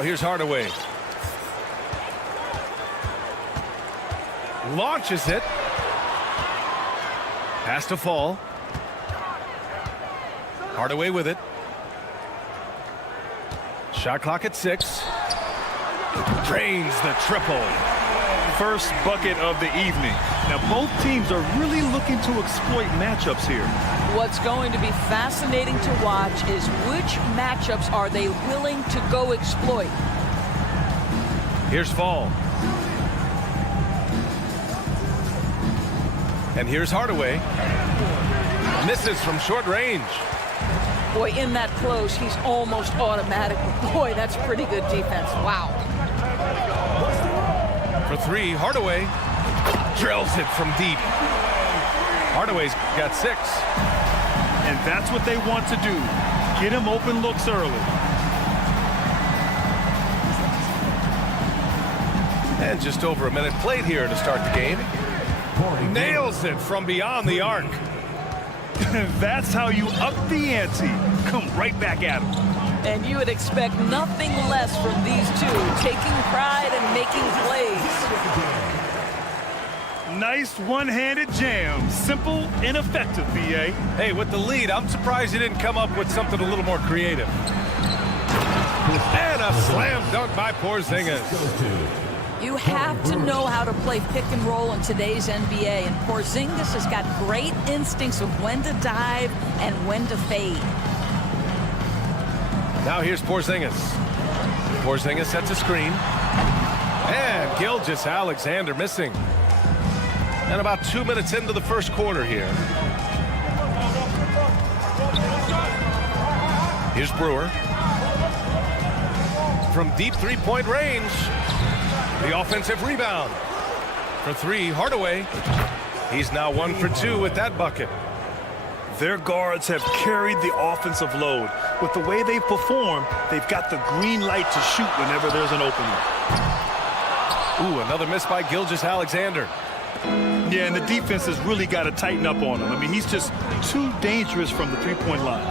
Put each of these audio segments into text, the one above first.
Now here's Hardaway. Launches it. Has to fall. Hardaway with it. Shot clock at 6. Drains the triple. First bucket of the evening. Now both teams are really looking to exploit matchups here. What's going to be fascinating to watch is which matchups are they willing to go exploit. Here's Fall. And here's Hardaway. Misses from short range. Boy, in that close, he's almost automatic. Boy, that's pretty good defense. Wow. For 3, Hardaway drills it from deep. Hardaway's got 6. And that's what they want to do. Get him open looks early. And just over a minute played here to start the game. Nails it from beyond the arc. That's how you up the ante. Come right back at him. And you would expect nothing less from these two, taking pride and making plays. Nice one-handed jam. Simple and effective, B.A. Hey, with the lead, I'm surprised he didn't come up with something a little more creative. And a slam dunk by Porzingis. You have to know how to play pick and roll in today's NBA, and Porzingis has got great instincts of when to dive and when to fade. Now here's Porzingis. Porzingis sets a screen. And Gilgeous-Alexander missing. And about 2 minutes into the first quarter here. Here's Brewer. From deep three-point range. The offensive rebound. For 3, Hardaway. He's now 1 for 2 with that bucket. Their guards have carried the offensive load. With the way they've performed, they've got the green light to shoot whenever there's an opening. Ooh, another miss by Gilgeous-Alexander. Yeah, and the defense has really got to tighten up on him. I mean, he's just too dangerous from the three-point line.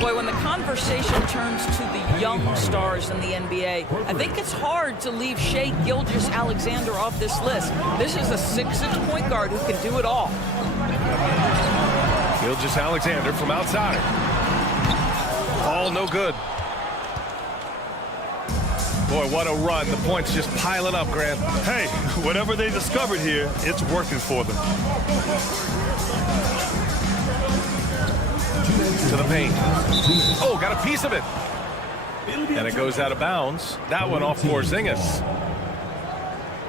Boy, when the conversation turns to the young stars in the NBA, I think it's hard to leave Shai Gilgeous-Alexander off this list. This is a 6'6" point guard who can do it all. Gilgeous-Alexander from outside. All no good. Boy, what a run. The points just piling up, Grant. Hey, whatever they discovered here, it's working for them. To the paint. Oh, got a piece of it. And it goes out of bounds. That one off Porzingis.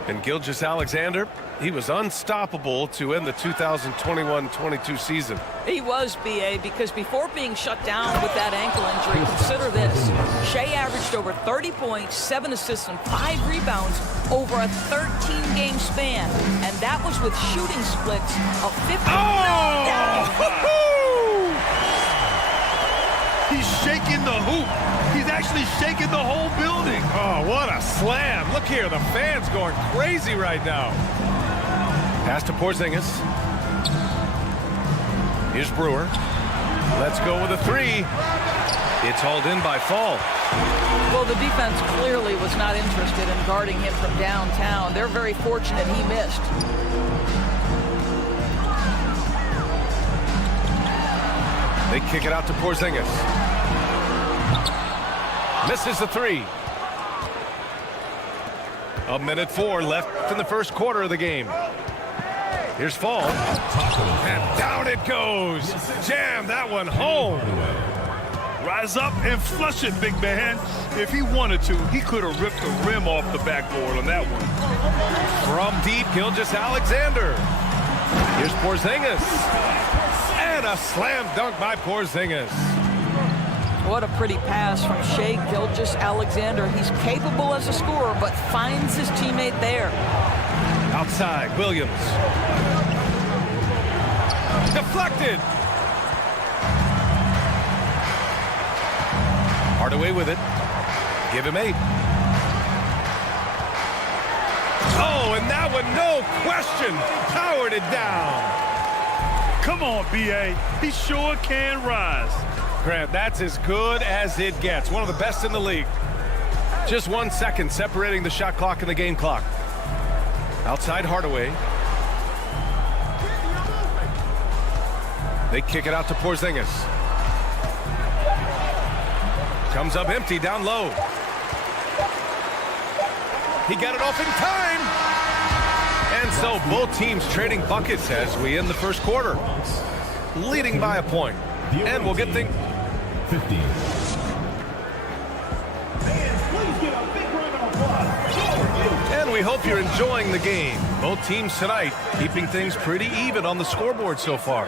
And Gilgeous-Alexander, he was unstoppable to end the 2021-22 season. He was, B.A., because before being shut down with that ankle injury, consider this. Shai averaged over 30 points, 7 assists, and 5 rebounds over a 13-game span. And that was with shooting splits of 50. He's shaking the hoop. He's actually shaking the whole building. Oh, what a slam. Look here, the fans going crazy right now. Pass to Porzingis. Here's Brewer. Let's go with a 3. It's hauled in by Fall. Well, the defense clearly was not interested in guarding him from downtown. They're very fortunate he missed. They kick it out to Porzingis. Misses the 3. 1:04 left in the first quarter of the game. Here's Fall. And down it goes. Jam that one home. Rise up and flush it, big man. If he wanted to, he could have ripped the rim off the backboard on that one. From deep, Gilgeous-Alexander. Here's Porzingis. And a slam dunk by Porzingis. What a pretty pass from Shai Gilgeous-Alexander. He's capable as a scorer, but finds his teammate there. Outside, Williams. Deflected. Hardaway with it. Give him 8. Oh, and that one, no question, powered it down. Come on, B.A. He sure can rise. Grant, that's as good as it gets. One of the best in the league. Just 1 second separating the shot clock and the game clock. Outside Hardaway. They kick it out to Porzingis. Comes up empty down low. He got it off in time. And so both teams trading buckets as we end the first quarter. Leading by a point. And we'll get things... 50. And we hope you're enjoying the game. Both teams tonight keeping things pretty even on the scoreboard so far.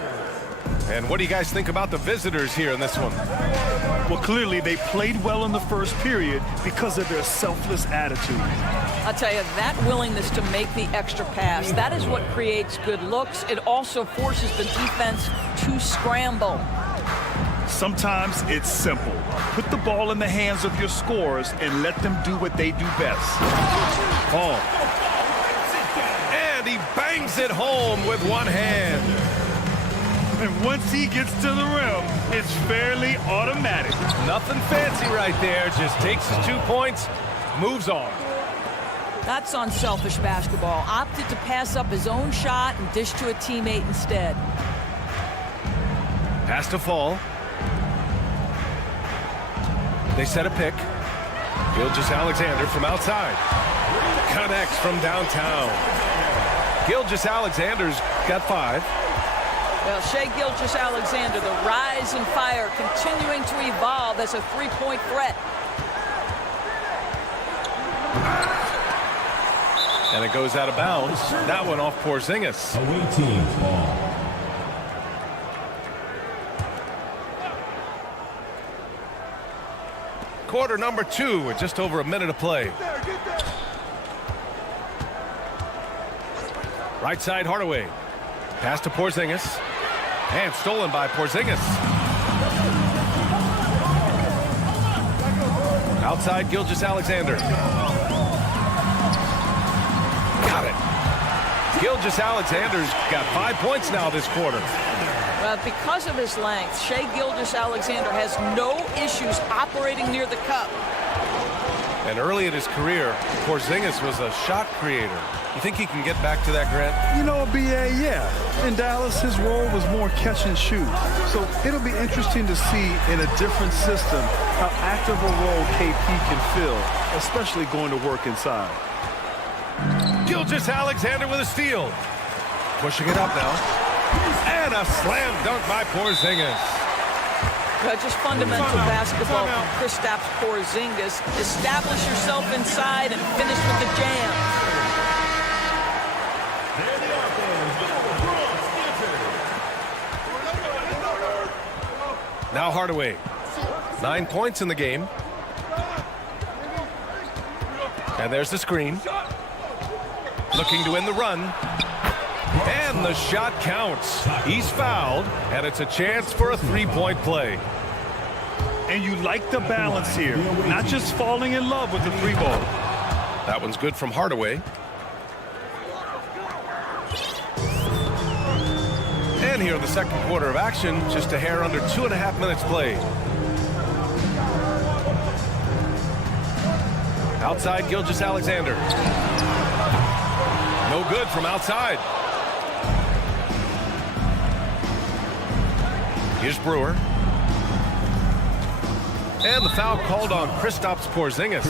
And what do you guys think about the visitors here in this one? Well, clearly they played well in the first period because of their selfless attitude. I'll tell you, that willingness to make the extra pass, that is what creates good looks. It also forces the defense to scramble. Sometimes it's simple. Put the ball in the hands of your scorers and let them do what they do best. Paul. And he bangs it home with one hand. And once he gets to the rim, it's fairly automatic. Nothing fancy right there. Just takes his 2 points, moves on. That's unselfish basketball. Opted to pass up his own shot and dish to a teammate instead. Pass to Fall. They set a pick. Gilgeous-Alexander from outside. Connects from downtown. Gilgeous-Alexander's got 5. Well, Shai Gilgeous-Alexander, the rise and fire, continuing to evolve as a three-point threat. And it goes out of bounds. That one off Porzingis. Away team's ball. Quarter number 2 with just over a minute of play. Right side Hardaway. Pass to Porzingis. And stolen by Porzingis. Outside Gilgeous-Alexander. Got it. Gilgeous-Alexander's got 5 points now this quarter. Because of his length, Shai Gilgeous-Alexander has no issues operating near the cup. And early in his career, Porzingis was a shot creator. You think he can get back to that, Grant? You know, BA, yeah. In Dallas, his role was more catch and shoot. So it'll be interesting to see in a different system how active a role KP can fill, especially going to work inside. Gilgeous-Alexander with a steal. Pushing it up now. And a slam dunk by Porzingis. Just fundamental basketball from Kristaps Porzingis. Establish yourself inside and finish with the jam. Now Hardaway. 9 points in the game. And there's the screen. Looking to win the run. And the shot counts. He's fouled, and it's a chance for a three-point play. And you like the balance here, not just falling in love with the three ball. That one's good from Hardaway. And here in the second quarter of action, just a hair under 2.5 minutes played. Outside Gilgeous-Alexander. No good from outside. Here's Brewer. And the foul called on Kristaps Porzingis.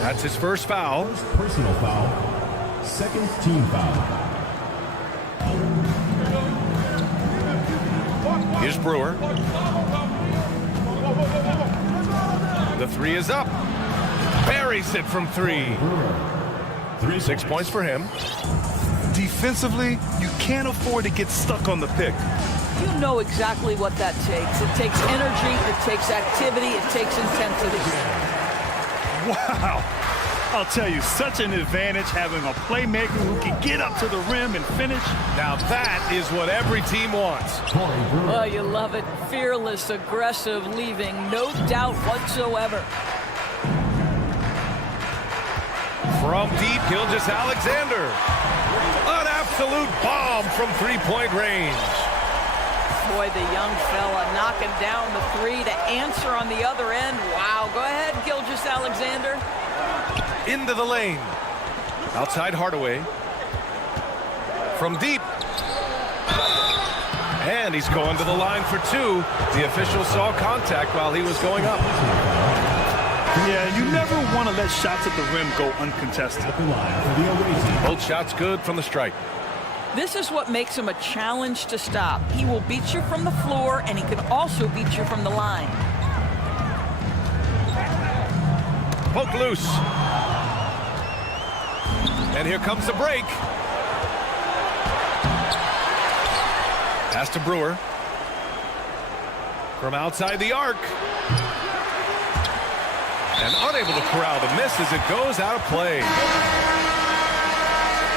That's his first foul. First personal foul. Second team foul. Here's Brewer. The three is up. Buries it from 3. 6 points for him. Defensively, you can't afford to get stuck on the pick. You know exactly what that takes. It takes energy, it takes activity, it takes intensity. Wow. I'll tell you, such an advantage having a playmaker who can get up to the rim and finish. Now that is what every team wants. Oh, you love it. Fearless, aggressive, leaving no doubt whatsoever. From deep, Gilgeous-Alexander. An absolute bomb from three-point range. Boy, the young fella knocking down the 3 to answer on the other end. Wow, go ahead, Gilgeous Gilgeous-Alexander. Into the lane. Outside Hardaway. From deep. And he's going to the line for two. The official saw contact while he was going up. Yeah, you never want to let shots at the rim go uncontested. Both shots good from the stripe. This is what makes him a challenge to stop. He will beat you from the floor, and he can also beat you from the line. Poke loose. And here comes the break. Pass to Brewer. From outside the arc. And unable to corral the miss as it goes out of play.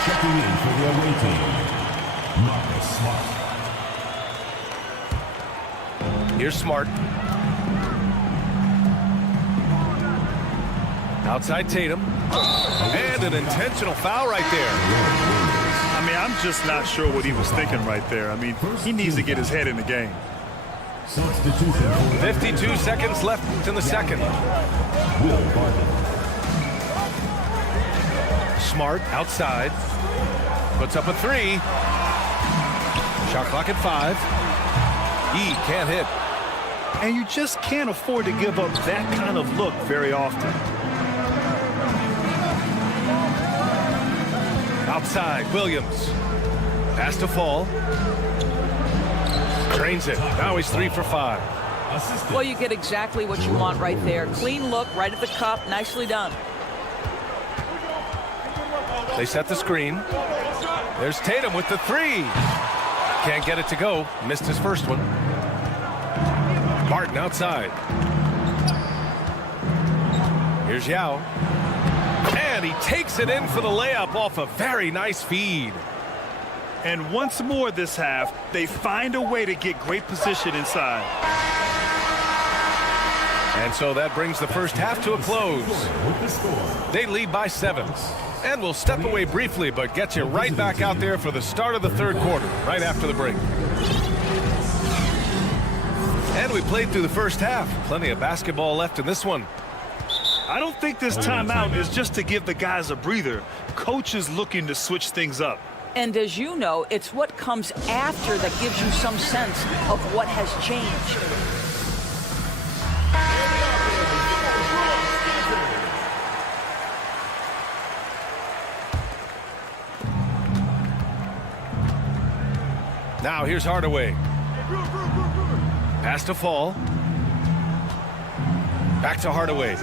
Checking in for the away team, Marcus Smart. Here's Smart. Outside Tatum. And an intentional foul right there. I mean, I'm just not sure what he was thinking right there. I mean, he needs to get his head in the game. Substitution. 52 seconds left in the second. Will Barton. Smart outside. Puts up a three. Shot clock at 5. He can't hit. And you just can't afford to give up that kind of look very often. Outside, Williams. Pass to Fall. Drains it. Now he's 3 for 5. Well, you get exactly what you want right there. Clean look, right at the cup. Nicely done. They set the screen. There's Tatum with the three. Can't get it to go. Missed his first one. Martin outside. Here's Yao. And he takes it in for the layup off a very nice feed. And once more this half, they find a way to get great position inside. And so that brings the first half to a close. They lead by 7. And we'll step away briefly, but get you right back out there for the start of the third quarter, right after the break. And we played through the first half. Plenty of basketball left in this one. I don't think this timeout is just to give the guys a breather. Coach is looking to switch things up. And as you know, it's what comes after that gives you some sense of what has changed. Now here's Hardaway. Pass to Fall. Back to Hardaway.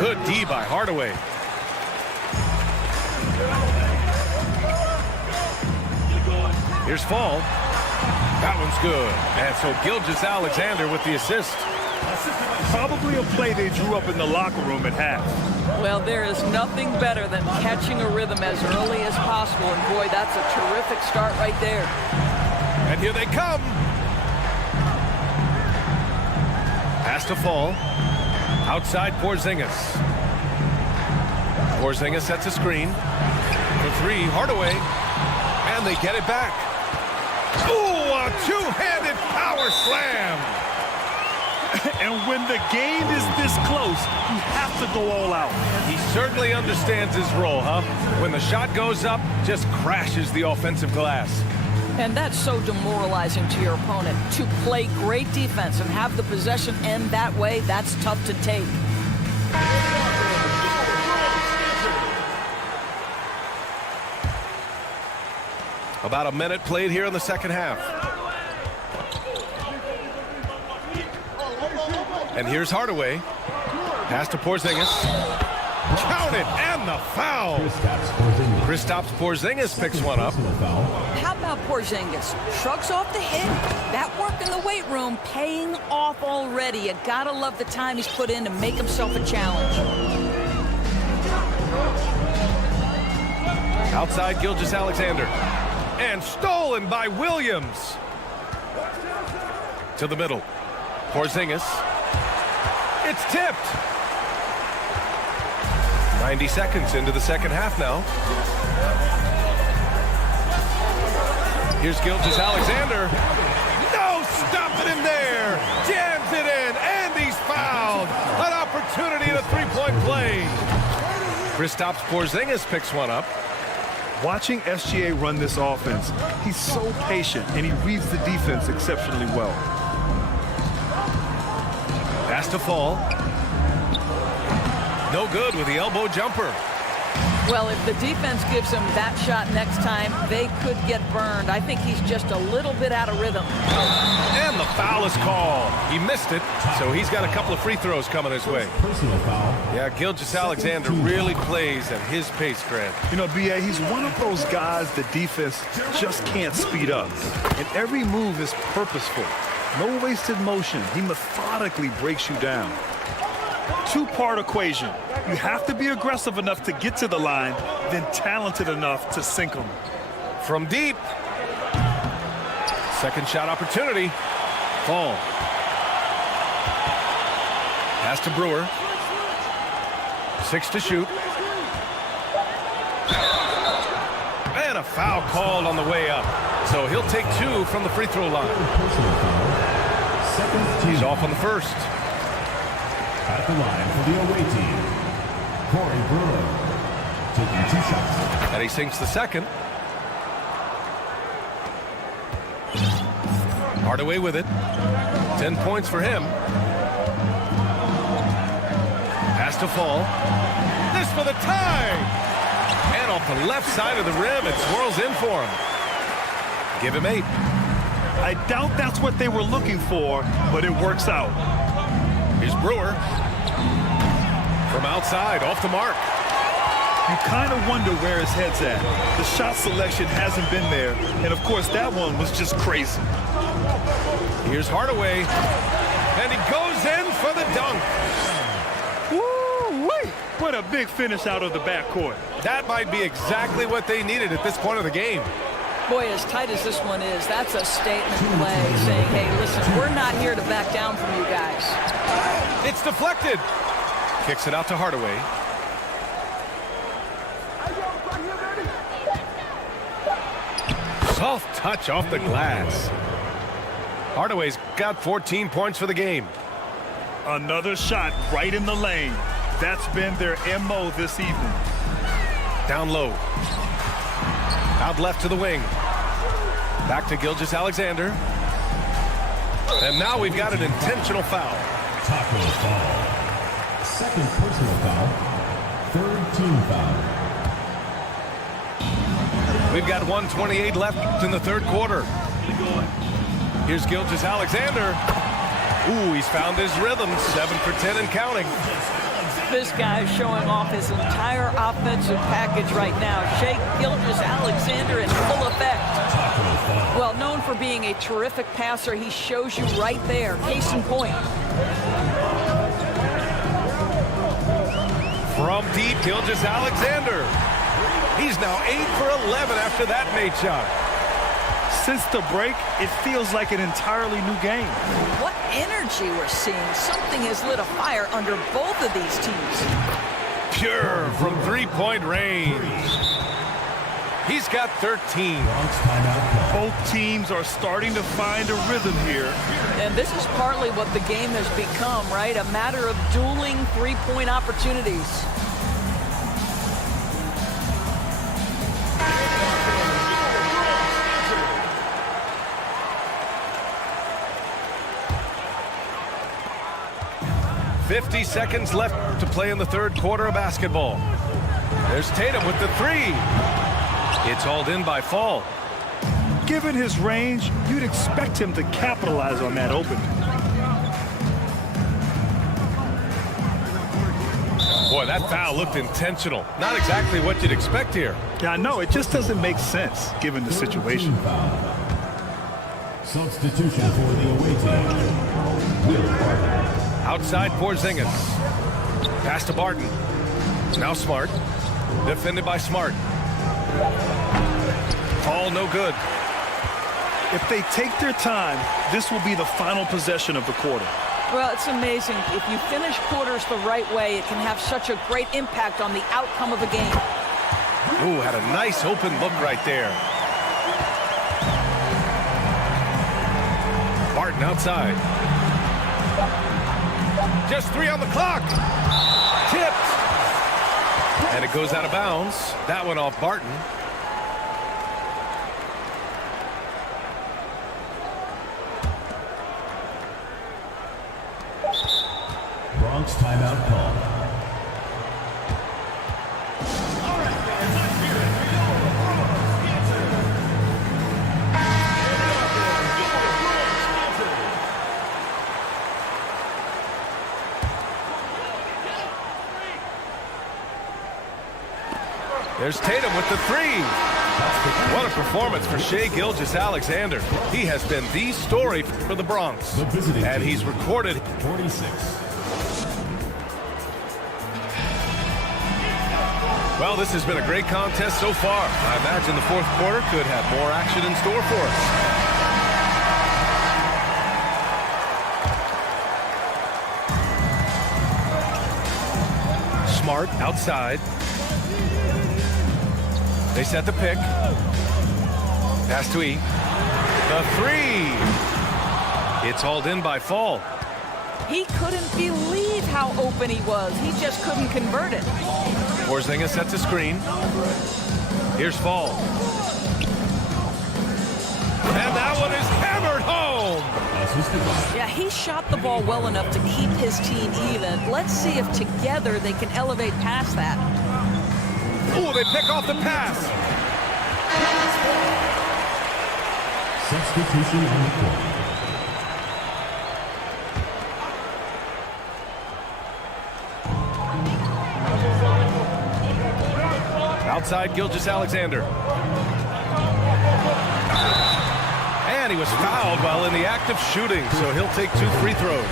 Good D by Hardaway. Here's Fall. That one's good. And so Gilgeous-Alexander with the assist. Probably a play they drew up in the locker room at half. Well, there is nothing better than catching a rhythm as early as possible. And boy, that's a terrific start right there. And here they come. Pass to Fall. Outside Porzingis. Porzingis sets a screen. For 3, Hardaway. And they get it back. Ooh, a two-handed power slam. And when the game is this close, you have to go all out. He certainly understands his role, huh? When the shot goes up, just crashes the offensive glass. And that's so demoralizing to your opponent. To play great defense and have the possession end that way, that's tough to take. About a minute played here in the second half. And here's Hardaway. Pass to Porzingis. Count it, and the foul. Kristaps Porzingis picks one up. How about Porzingis? Shrugs off the hit. That work in the weight room paying off already. You gotta love the time he's put in to make himself a challenge. Outside Gilgeous-Alexander. And stolen by Williams. To the middle. Porzingis. It's tipped. 90 seconds into the second half now. Here's Gilgeous-Alexander. No, stopping him there. Jams it in, and he's fouled. An opportunity in a three-point play. Kristaps Porzingis picks one up. Watching SGA run this offense, he's so patient, and he reads the defense exceptionally well. Pass to Fall. No good with the elbow jumper. Well, if the defense gives him that shot next time, they could get burned. I think he's just a little bit out of rhythm. And the foul is called. He missed it, so he's got a couple of free throws coming his way. Personal foul. Yeah, Gilgeous-Alexander really plays at his pace, Grant. You know, B.A., he's one of those guys the defense just can't speed up. And every move is purposeful. No wasted motion. He methodically breaks you down. Two-part equation. You have to be aggressive enough to get to the line, then talented enough to sink them. From deep. Second shot opportunity. Fall. Pass to Brewer. 6 to shoot. And a foul called on the way up. So he'll take 2 from the free throw line. Personal foul. Second team. He's off on the first. At the line for the away team, Corey Brewer, taking 2 shots. And he sinks the second. Hardaway with it. 10 points for him. Pass to Fall. This for the tie. And off the left side of the rim, it swirls in for him. Give him 8. I doubt that's what they were looking for, but it works out. Here's Brewer. From outside, off the mark. You kind of wonder where his head's at. The shot selection hasn't been there, and of course that one was just crazy. Here's Hardaway, and he goes in for the dunk. Woo-wee! What a big finish out of the backcourt. That might be exactly what they needed at this point of the game. Boy, as tight as this one is, that's a statement play saying, hey, listen, we're not here to back down from you guys. It's deflected. Kicks it out to Hardaway. Soft touch off the glass. Hardaway's got 14 points for the game. Another shot right in the lane. That's been their MO this evening. Down low. Out left to the wing. Back to Gilgeous-Alexander. And now we've got an intentional foul. Taco foul. Second personal foul. Third team foul. We've got 1:28 left in the third quarter. Here's Gilgeous-Alexander. Ooh, he's found his rhythm. 7 for 10 and counting. This guy's showing off his entire offensive package right now. Shai Gilgeous-Alexander in full effect. Well, known for being a terrific passer, he shows you right there. Case in point. From deep, Gilgeous-Alexander. He's now 8 for 11 after that made shot. Since the break, it feels like an entirely new game. What energy we're seeing. Something has lit a fire under both of these teams. Pure from three-point range. He's got 13. Both teams are starting to find a rhythm here. And this is partly what the game has become, right? A matter of dueling three-point opportunities. .50 seconds left to play in the third quarter of basketball. There's Tatum with the three. It's hauled in by Fall. Given his range, you'd expect him to capitalize on that opening. Boy, that foul looked intentional. Not exactly what you'd expect here. Yeah, I know. It just doesn't make sense, given the situation. Substitution for the away team. Outside Porzingis. Pass to Barton. Now Smart. Defended by Smart. All no good. If they take their time, this will be the final possession of the quarter. Well, it's amazing. If you finish quarters the right way, it can have such a great impact on the outcome of a game. Ooh, had a nice open look right there. Barton outside. Just 3 on the clock. Tipped. And it goes out of bounds. That one off Barton. Bronx timeout call. There's Tatum with the 3. What a performance for Shai Gilgeous-Alexander. He has been the story for the Bronx. And he's recorded 46. Well, this has been a great contest so far. I imagine the fourth quarter could have more action in store for us. Smart outside. They set the pick. Pass to E. The 3. It's hauled in by Fall. He couldn't believe how open he was. He just couldn't convert it. Porzingis sets a screen. Here's Fall. And that one is hammered home. Yeah, he shot the ball well enough to keep his team even. Let's see if together they can elevate past that. Ooh, they pick off the pass. Substitution on the court. Outside Gilgeous-Alexander. And he was fouled while in the act of shooting, so he'll take 2 free throws.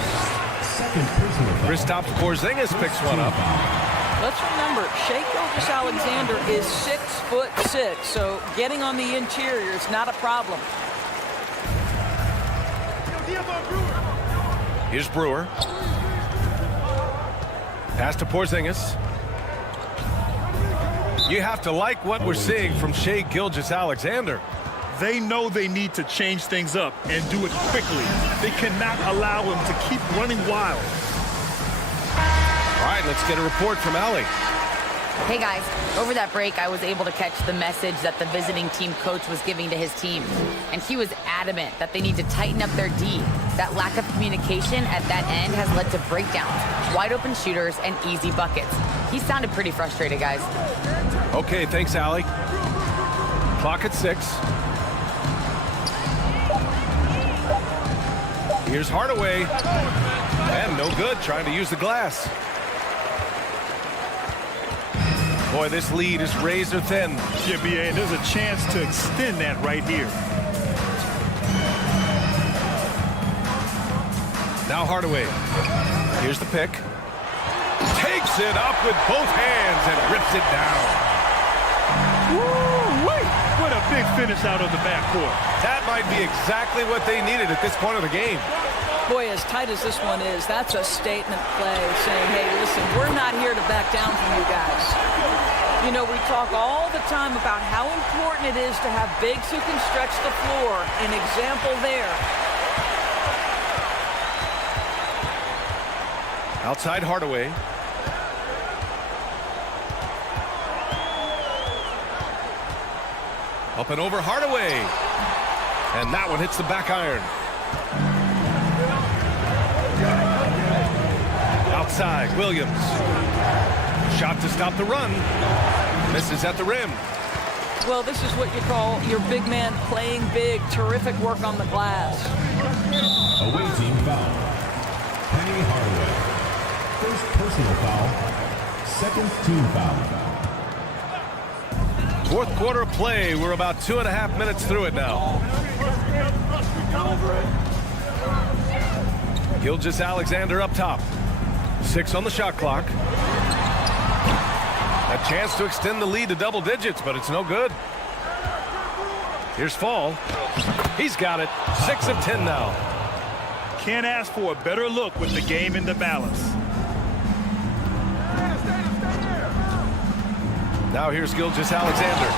Kristaps Porzingis picks one up. Let's remember, Shai Gilgeous-Alexander is 6'6", so getting on the interior is not a problem. Here's Brewer. Pass to Porzingis. You have to like what we're seeing from Shai Gilgeous-Alexander. They know they need to change things up and do it quickly. They cannot allow him to keep running wild. All right, let's get a report from Allie. Hey guys, over that break I was able to catch the message that the visiting team coach was giving to his team. And he was adamant that they need to tighten up their D. That lack of communication at that end has led to breakdowns, wide open shooters, and easy buckets. He sounded pretty frustrated, guys. Okay, thanks, Allie. Clock at 6. Here's Hardaway. And no good, trying to use the glass. Boy, this lead is razor thin. Yeah, BA, there's a chance to extend that right here. Now Hardaway. Here's the pick. Takes it up with both hands and rips it down. Woo-wee! What a big finish out of the backcourt. That might be exactly what they needed at this point of the game. Boy, as tight as this one is, that's a statement play saying, hey, listen, we're not here to back down from you guys. You know, we talk all the time about how important it is to have bigs who can stretch the floor. An example there. Outside Hardaway. Up and over Hardaway. And that one hits the back iron. Outside, Williams. Shot to stop the run. Misses at the rim. Well, this is what you call your big man playing big. Terrific work on the glass. Away team foul. Penny Hardaway. First personal foul. Second team foul. Fourth quarter play. We're about 2.5 minutes through it now. Gilgeous-Alexander up top. 6 on the shot clock. A chance to extend the lead to double digits, but it's no good. Here's Fall. He's got it. 6 of 10 now. Can't ask for a better look with the game in the balance. Now here's Gilgeous-Alexander.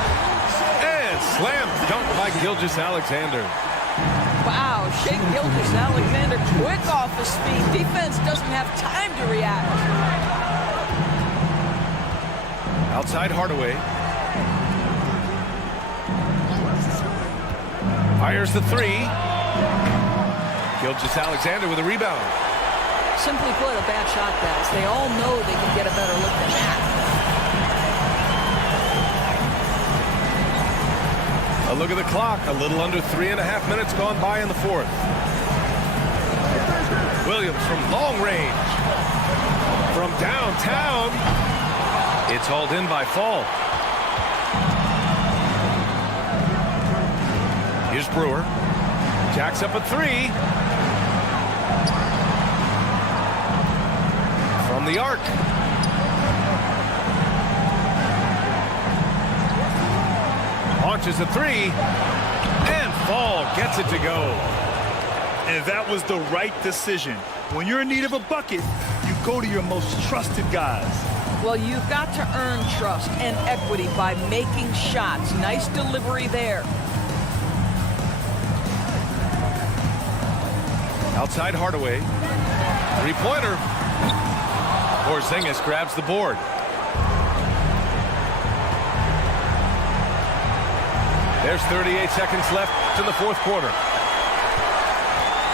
And slam dunk by Gilgeous-Alexander. Wow, Shea Gilgeous-Alexander quick off his feet. Defense doesn't have time to react. Outside Hardaway. Fires the three. Gilgeous-Alexander with a rebound. Simply put, a bad shot, guys. They all know they can get a better look than that. A look at the clock. A little under 3.5 minutes gone by in the fourth. Williams from long range. From downtown. It's hauled in by Fall. Here's Brewer. Jacks up a three. From the arc. Launches a three. And Fall gets it to go. And that was the right decision. When you're in need of a bucket, you go to your most trusted guys. Well, you've got to earn trust and equity by making shots. Nice delivery there. Outside Hardaway. Three-pointer. Porzingis grabs the board. There's 38 seconds left in the fourth quarter.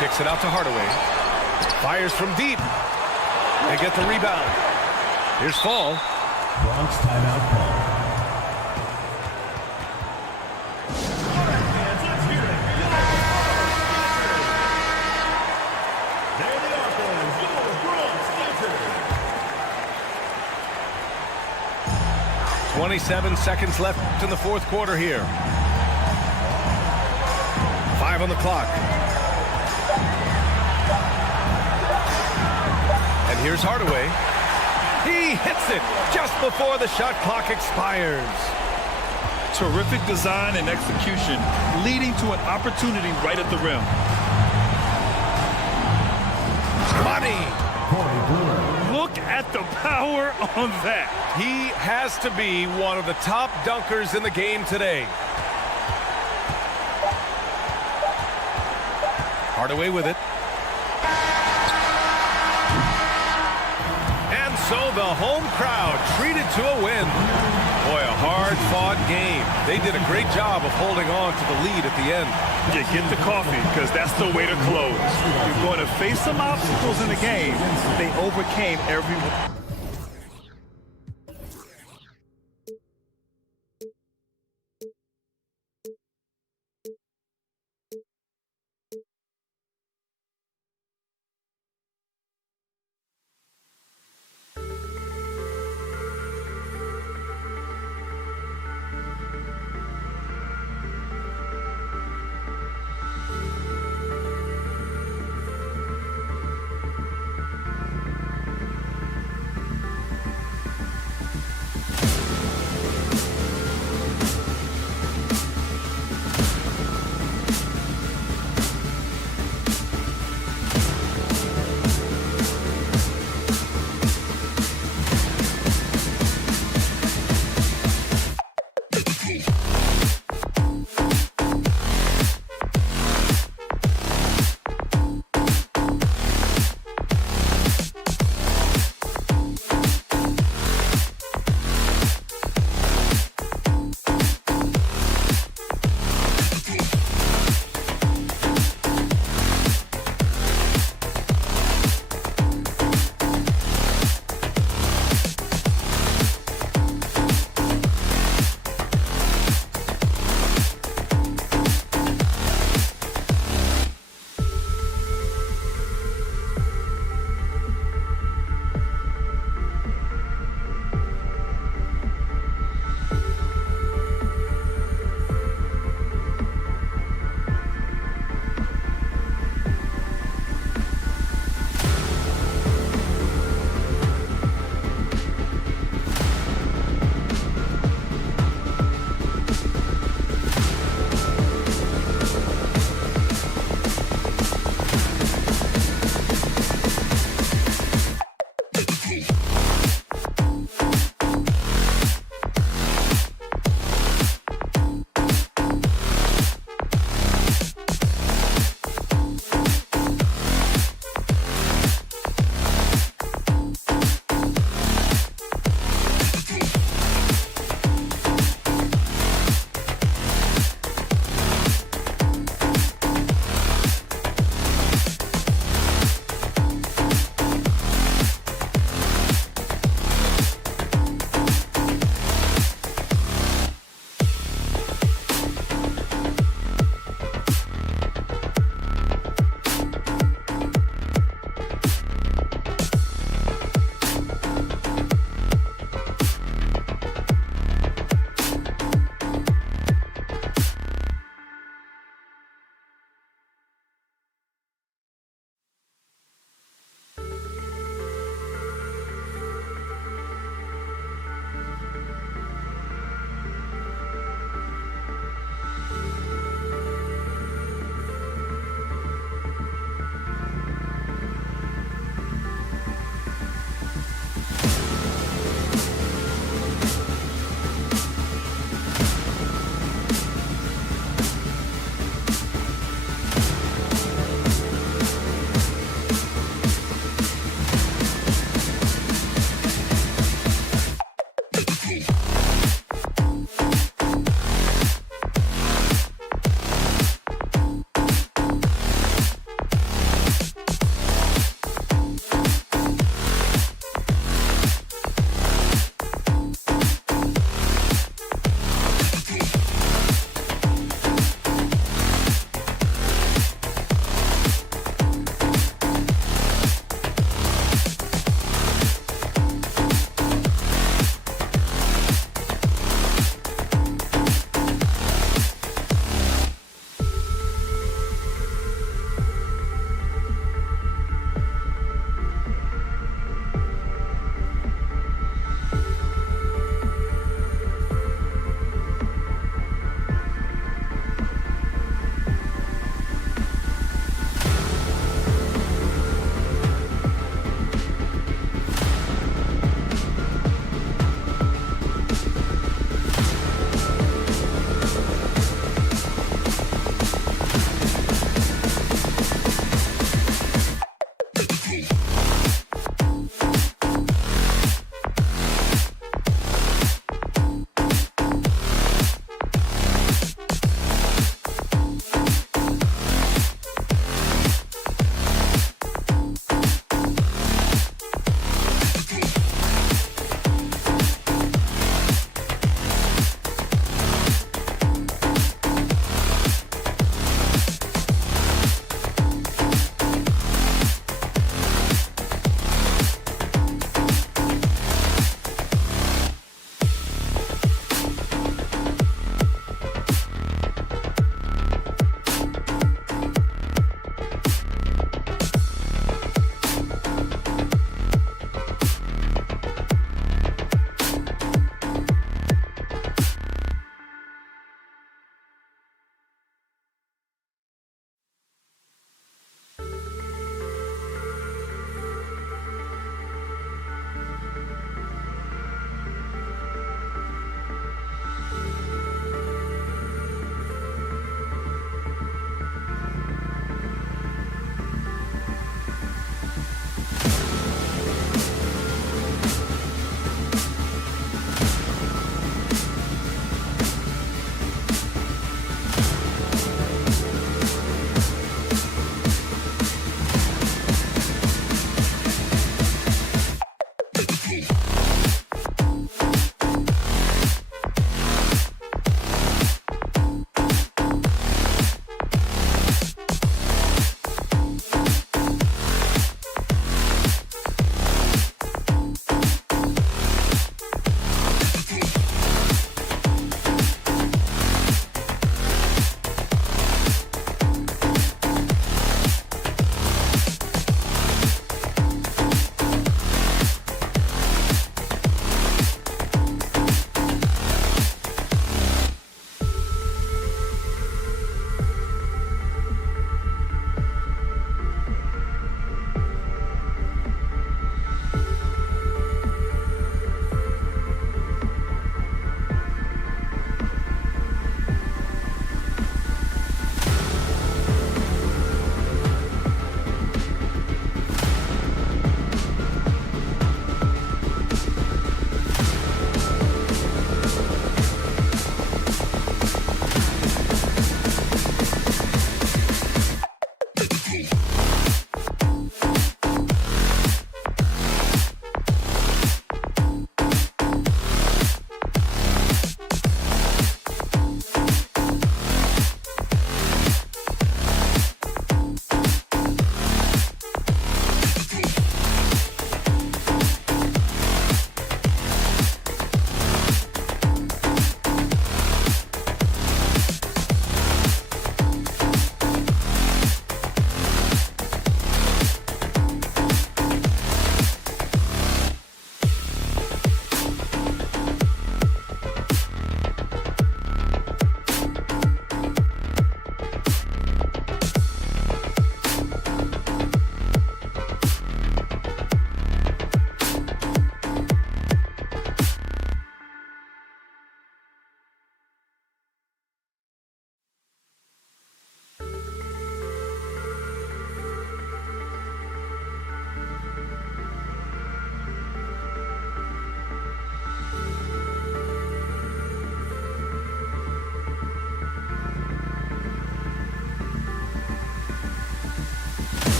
Kicks it out to Hardaway. Fires from deep. They get the rebound. Here's Fall. Bronx timeout call. There they are, fans. Your Bronx Center. 27 seconds left in the fourth quarter here. 5 on the clock. And here's Hardaway. He hits it just before the shot clock expires. Terrific design and execution, leading to an opportunity right at the rim. Money. Corey Brewer. Look at the power on that. He has to be one of the top dunkers in the game today. Hardaway with it. And so the home crowd treated to a win. Boy, a hard-fought game. They did a great job of holding on to the lead at the end. You get the coffee, because that's the way to close. You're going to face some obstacles in the game. They overcame every one.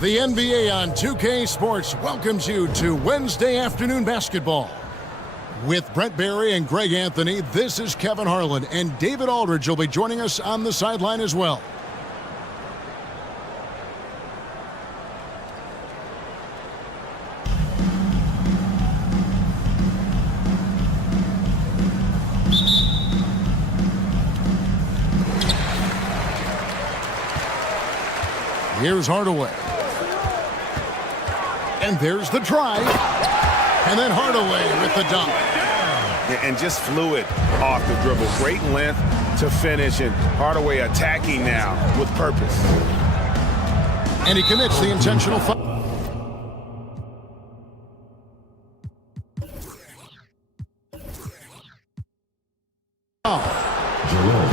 The NBA on 2K Sports welcomes you to Wednesday afternoon basketball. With Brent Barry and Greg Anthony, this is Kevin Harlan, and David Aldridge will be joining us on the sideline as well. Here's Hardaway. And there's the drive. And then Hardaway with the dunk. And just fluid off the dribble. Great length to finish, and Hardaway attacking now with purpose. And he commits the intentional foul.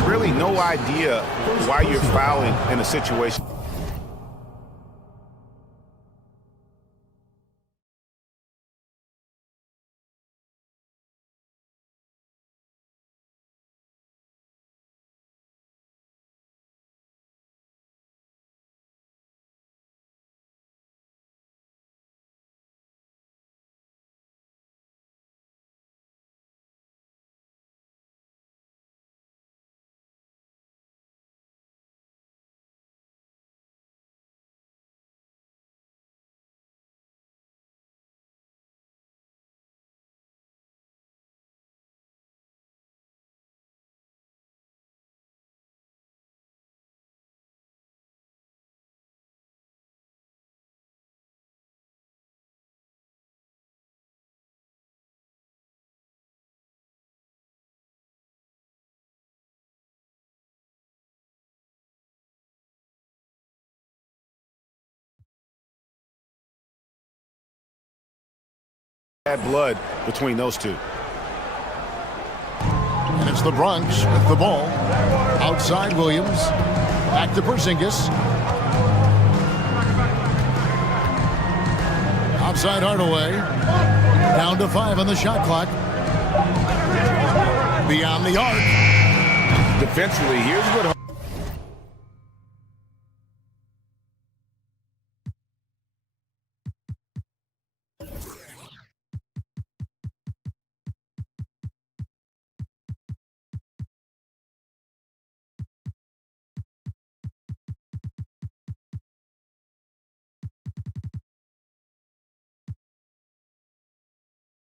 Really no idea why you're fouling in a situation. Bad blood between those two. And it's the Bronx with the ball. Outside Williams. Back to Porzingis. Outside Hardaway. Down to 5 on the shot clock. Beyond the arc. Defensively, here's what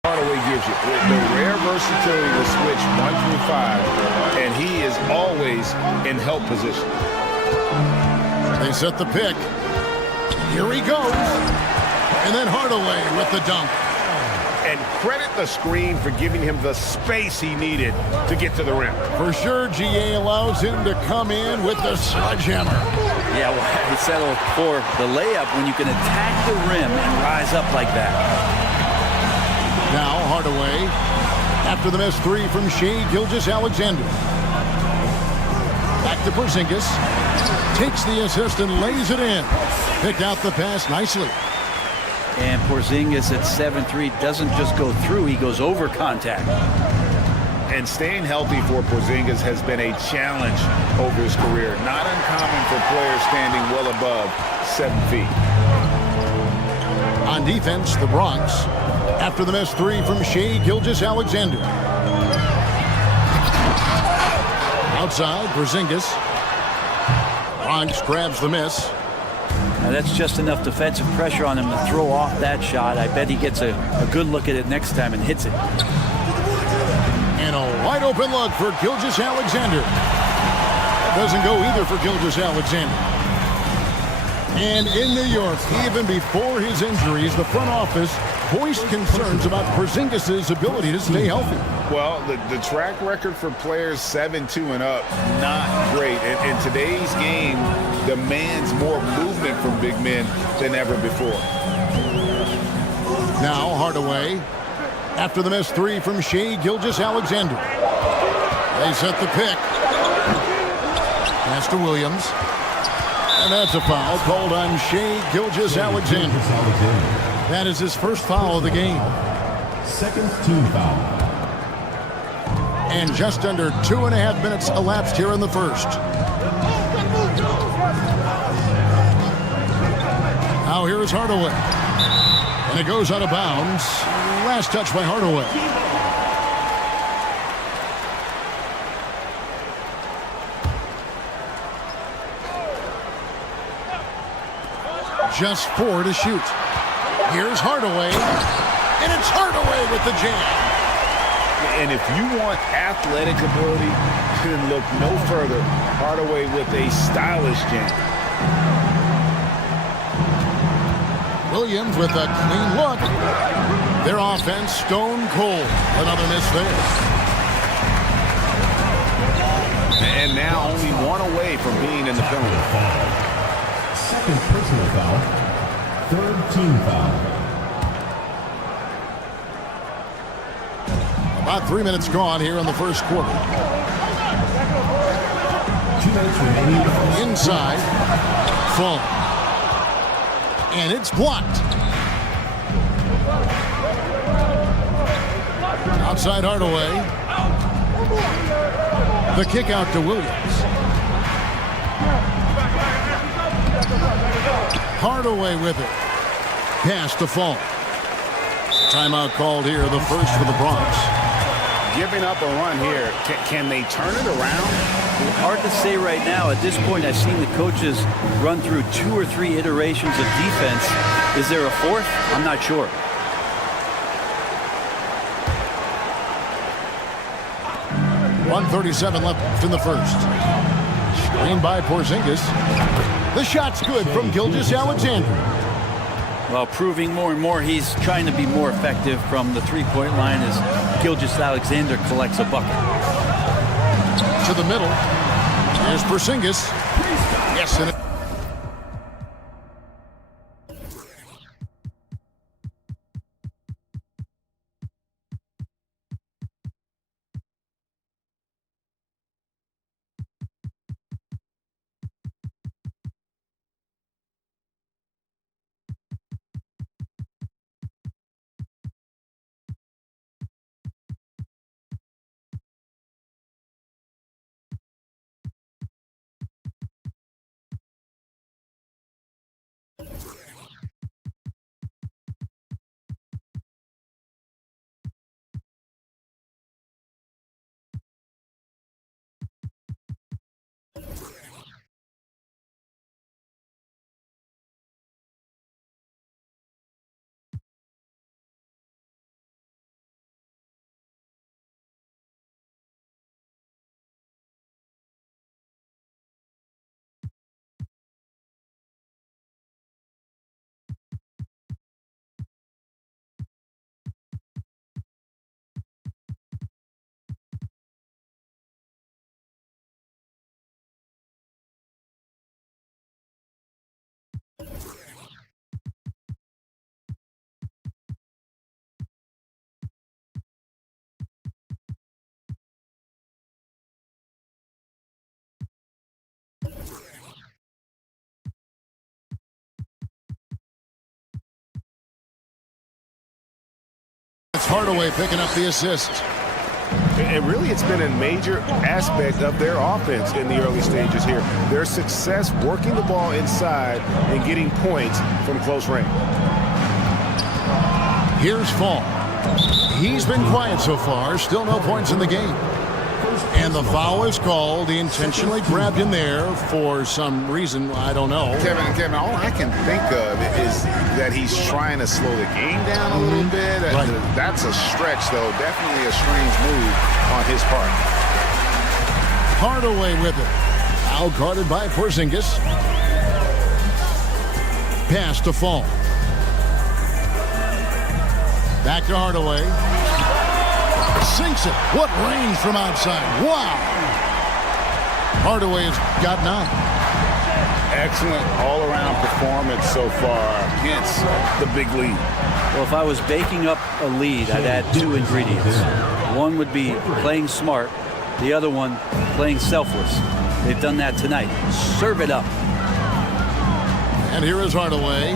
Hardaway gives you. The rare versatility to switch 1 through 5, and he is always in help position. They set the pick. Here he goes. And then Hardaway with the dunk. And credit the screen for giving him the space he needed to get to the rim. For sure, GA allows him to come in with the sledgehammer. Yeah, well, he settled for the layup when you can attack the rim and rise up like that. Now Hardaway, after the missed 3 from Shai Gilgeous-Alexander. Back to Porzingis. Takes the assist and lays it in. Picked out the pass nicely. And Porzingis at 7'3" doesn't just go through, he goes over contact. And staying healthy for Porzingis has been a challenge over his career. Not uncommon for players standing well above 7 feet. On defense, the Bronx. After the missed 3 from Shai Gilgeous-Alexander. Outside, Porzingis. Bronx grabs the miss. Now that's just enough defensive pressure on him to throw off that shot. I bet he gets a good look at it next time and hits it. And a wide open look for Gilgeous-Alexander. That doesn't go either for Gilgeous-Alexander. And in New York, even before his injuries, the front office voiced concerns about Porzingis' ability to stay healthy. Well, the track record for players 7-2 and up, not great. And today's game demands more movement from big men than ever before. Now Hardaway, after the missed 3 from Shai Gilgeous-Alexander. They set the pick. Pass to Williams. And that's a foul called on Shai Gilgeous-Alexander. That is his first foul of the game. Second team foul. And just under 2.5 minutes elapsed here in the first. Now here is Hardaway. And it goes out of bounds. Last touch by Hardaway. Just 4 to shoot. Here's Hardaway. And it's Hardaway with the jam. And if you want athletic ability, then look no further. Hardaway with a stylish jam. Williams with a clean look. Their offense stone cold. Another miss there. And now only one away from being in the penalty. Second personal foul. Third team foul. About 3 minutes gone here in the first quarter. 2 minutes remaining. Inside. Full. And it's blocked. Outside Hardaway. The kick out to Williams. Hardaway with it. Pass to Fall. Timeout called here, the first for the Bronx. Giving up a run here. Can they turn it around? Hard to say right now. At this point, I've seen the coaches run through 2 or 3 iterations of defense. Is there a fourth? I'm not sure. .137 left in the first. Screen by Porzingis. The shot's good from Gilgeous-Alexander. Well, proving more and more he's trying to be more effective from the three-point line as Gilgeous-Alexander collects a bucket. To the middle. Here's Porzingis. Yes, and it's Hardaway picking up the assist. And really, it's been a major aspect of their offense in the early stages here. Their success working the ball inside and getting points from close range. Here's Fall. He's been quiet so far. Still no points in the game. And the foul is called. He intentionally grabbed in there for some reason. I don't know. Kevin, all I can think of is that he's trying to slow the game down a little bit. Right. That's a stretch, though. Definitely a strange move on his part. Hardaway with it. Out guarded by Porzingis. Pass to Fall. Back to Hardaway. Sinks it. What range from outside. Wow. Hardaway has got 9. Excellent all-around performance so far. Hence the big lead. Well, if I was baking up a lead, I'd add 2 ingredients. One would be playing smart. The other one, playing selfless. They've done that tonight. Serve it up. And here is Hardaway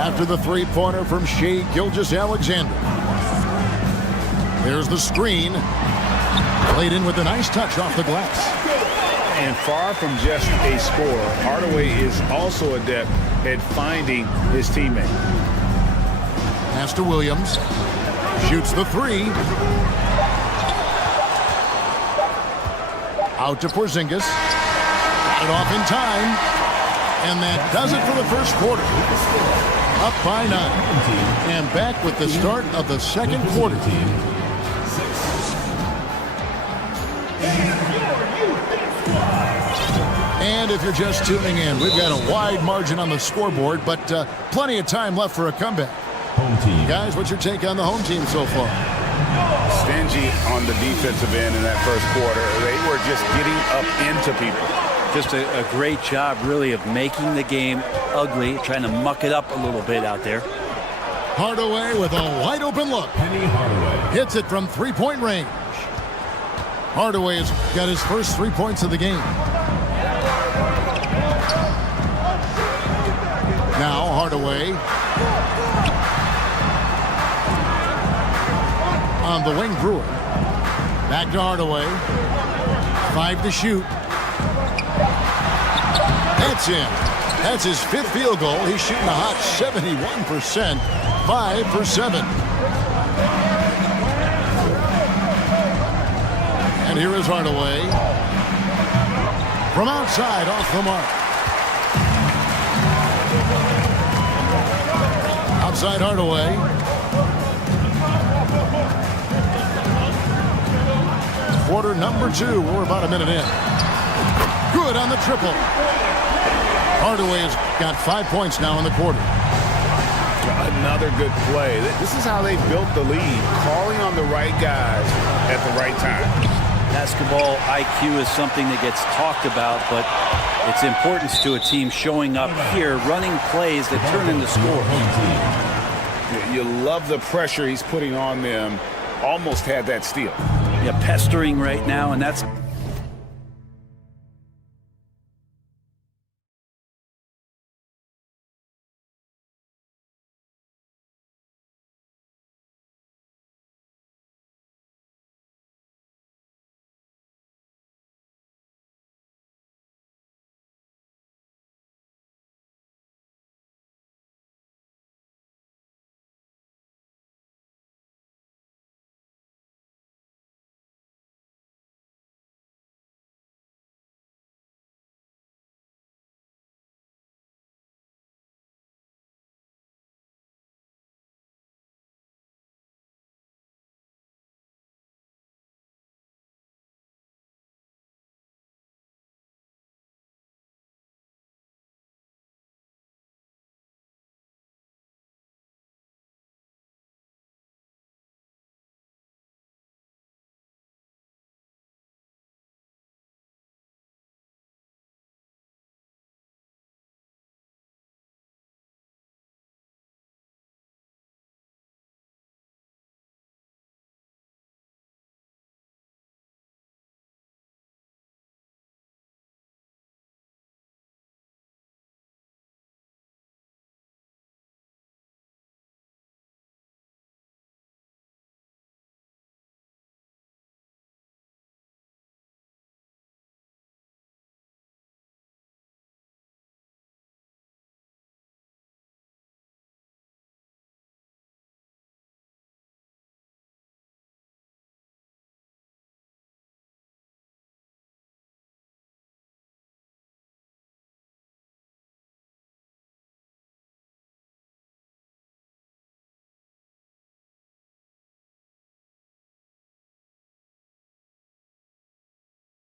after the three-pointer from Shai Gilgeous-Alexander. There's the screen. Played in with a nice touch off the glass. And far from just a scorer, Hardaway is also adept at finding his teammate. Pass to Williams. Shoots the three. Out to Porzingis. Got it off in time. And that does it for the first quarter. Up by 9. And back with the start of the second quarter. And if you're just tuning in, we've got a wide margin on the scoreboard, but plenty of time left for a comeback. Home team. Guys, what's your take on the home team so far? Stingy on the defensive end in that first quarter. They were just getting up into people. Just a great job, really, of making the game ugly, trying to muck it up a little bit out there. Hardaway with a wide open look. Penny Hardaway. Hits it from three-point range. Hardaway has got his first 3 points of the game. Now Hardaway on the wing. Brewer back to Hardaway. 5 to shoot. That's in. That's his 5th field goal. He's shooting a hot 71%. 5 for 7. And here is Hardaway from outside, off the mark. Outside Hardaway. Quarter number 2. We're about a minute in. Good on the triple. Hardaway has got 5 points now in the quarter. Another good play. This is how they built the lead, calling on the right guys at the right time. Basketball IQ is something that gets talked about, but its importance to a team showing up here, running plays that turn into scores. You love the pressure he's putting on them. Almost had that steal. Yeah, pestering right now, and that's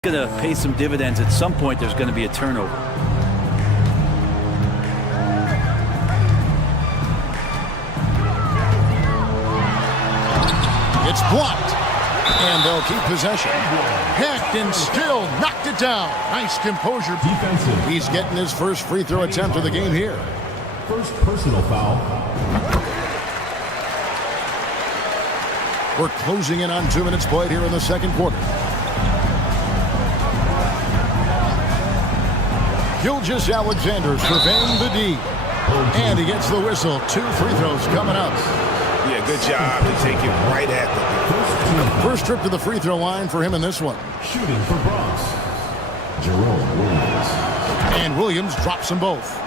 going to pay some dividends. At some point, there's going to be a turnover. It's blocked. And they'll keep possession. Hacked and still knocked it down. Nice composure. Defensive. He's getting his first free throw attempt of the game here. First personal foul. We're closing in on 2 minutes played here in the second quarter. Gilgeous-Alexander surveying the D. And he gets the whistle. 2 free throws coming up. Yeah, good job to take it right at the First trip to the free throw line for him in this one. Shooting for Bronx. Jerome Williams. And Williams drops them both.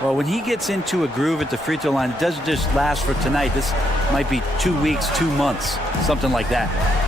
Well, when he gets into a groove at the free throw line, it doesn't just last for tonight. This might be 2 weeks, 2 months, something like that.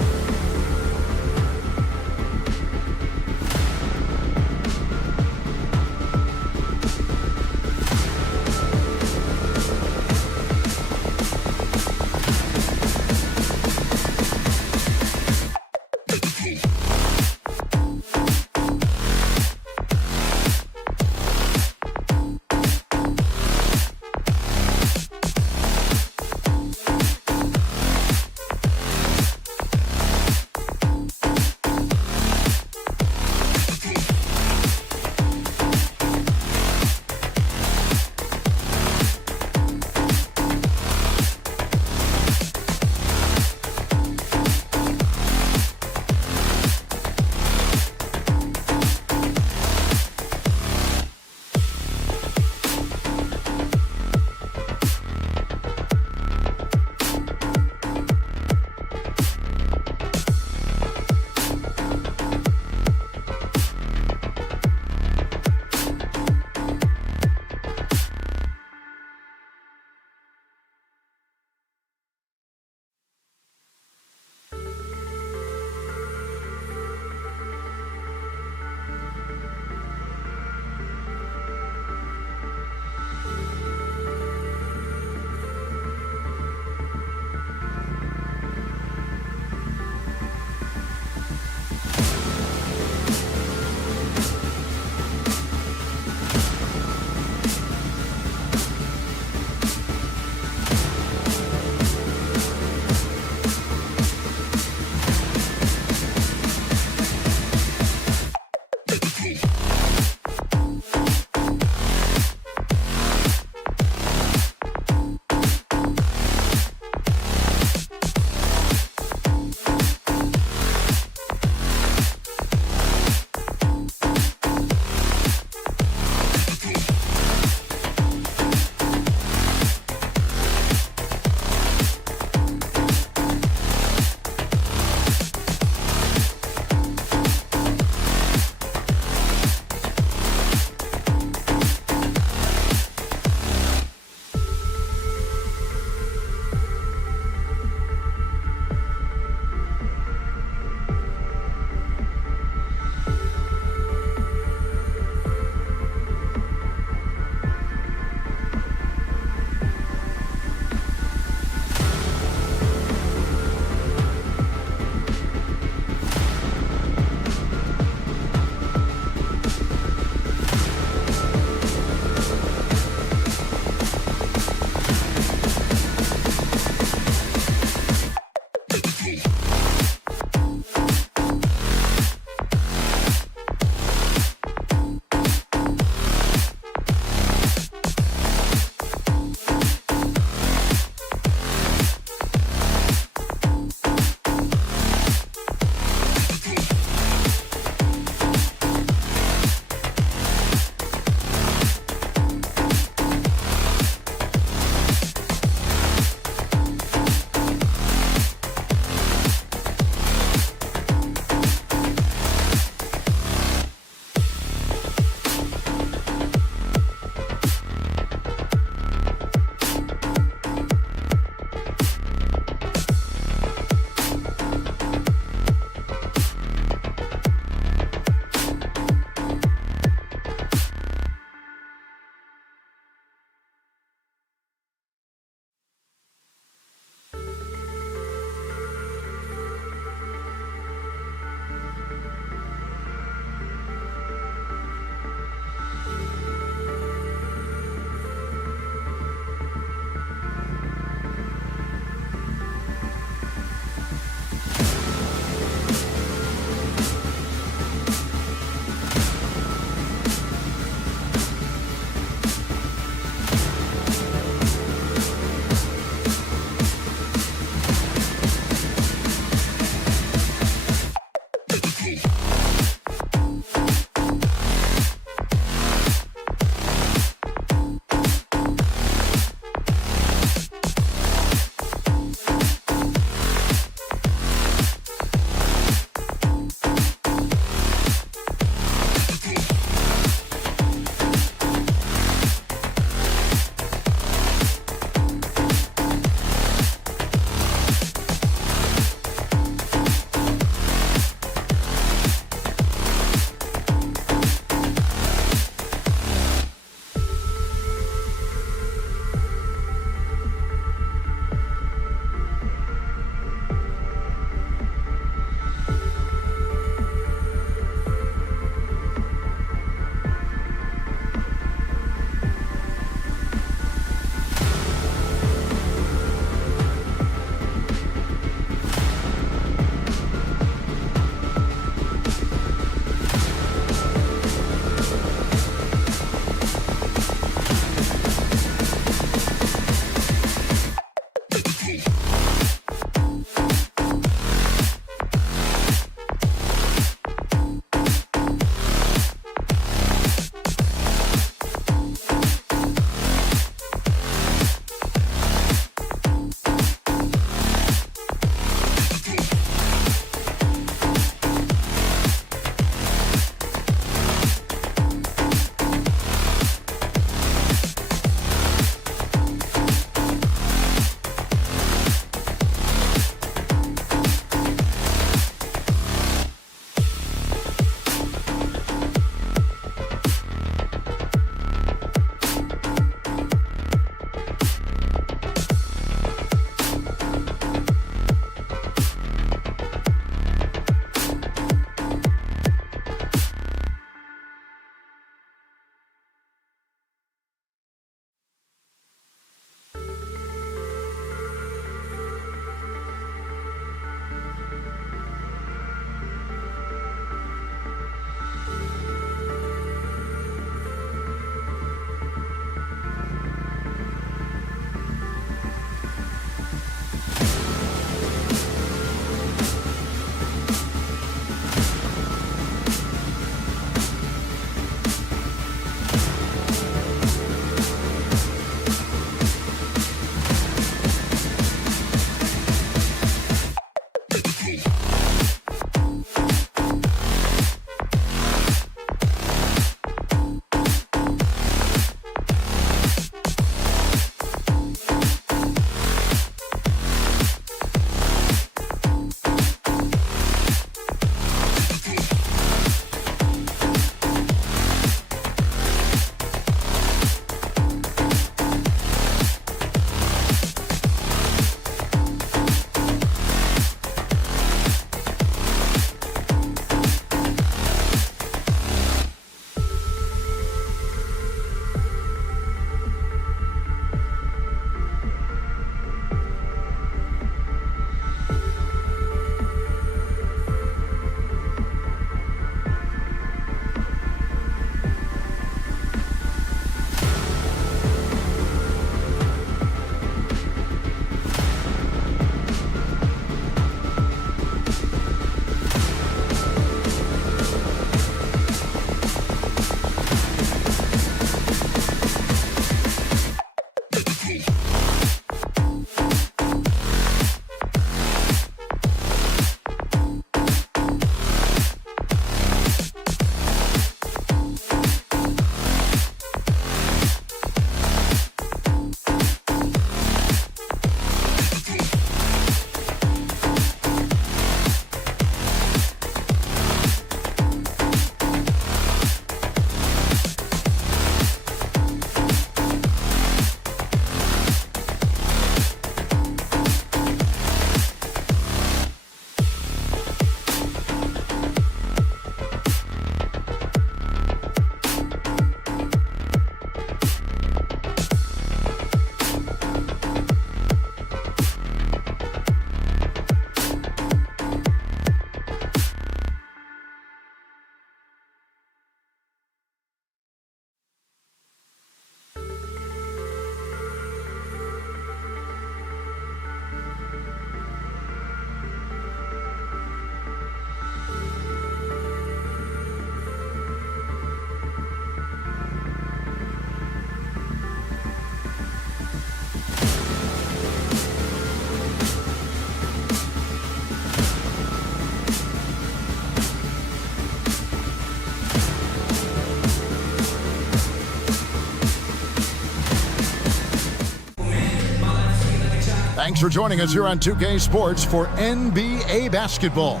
Thanks for joining us here on 2K Sports for NBA basketball.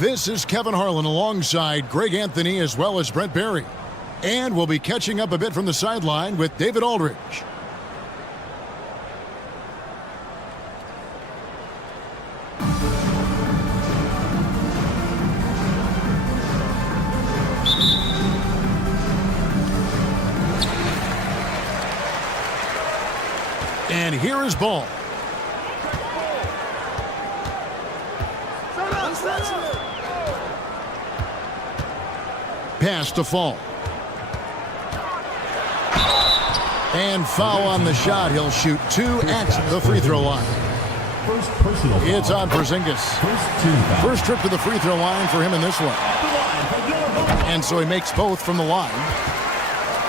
This is Kevin Harlan alongside Greg Anthony as well as Brent Barry. And we'll be catching up a bit from the sideline with David Aldridge. And here is Ball. Pass to Fall. And foul on the shot. He'll shoot 2 at the free throw line. First personal foul. It's on Porzingis. First trip to the free throw line for him in this one. And so he makes both from the line.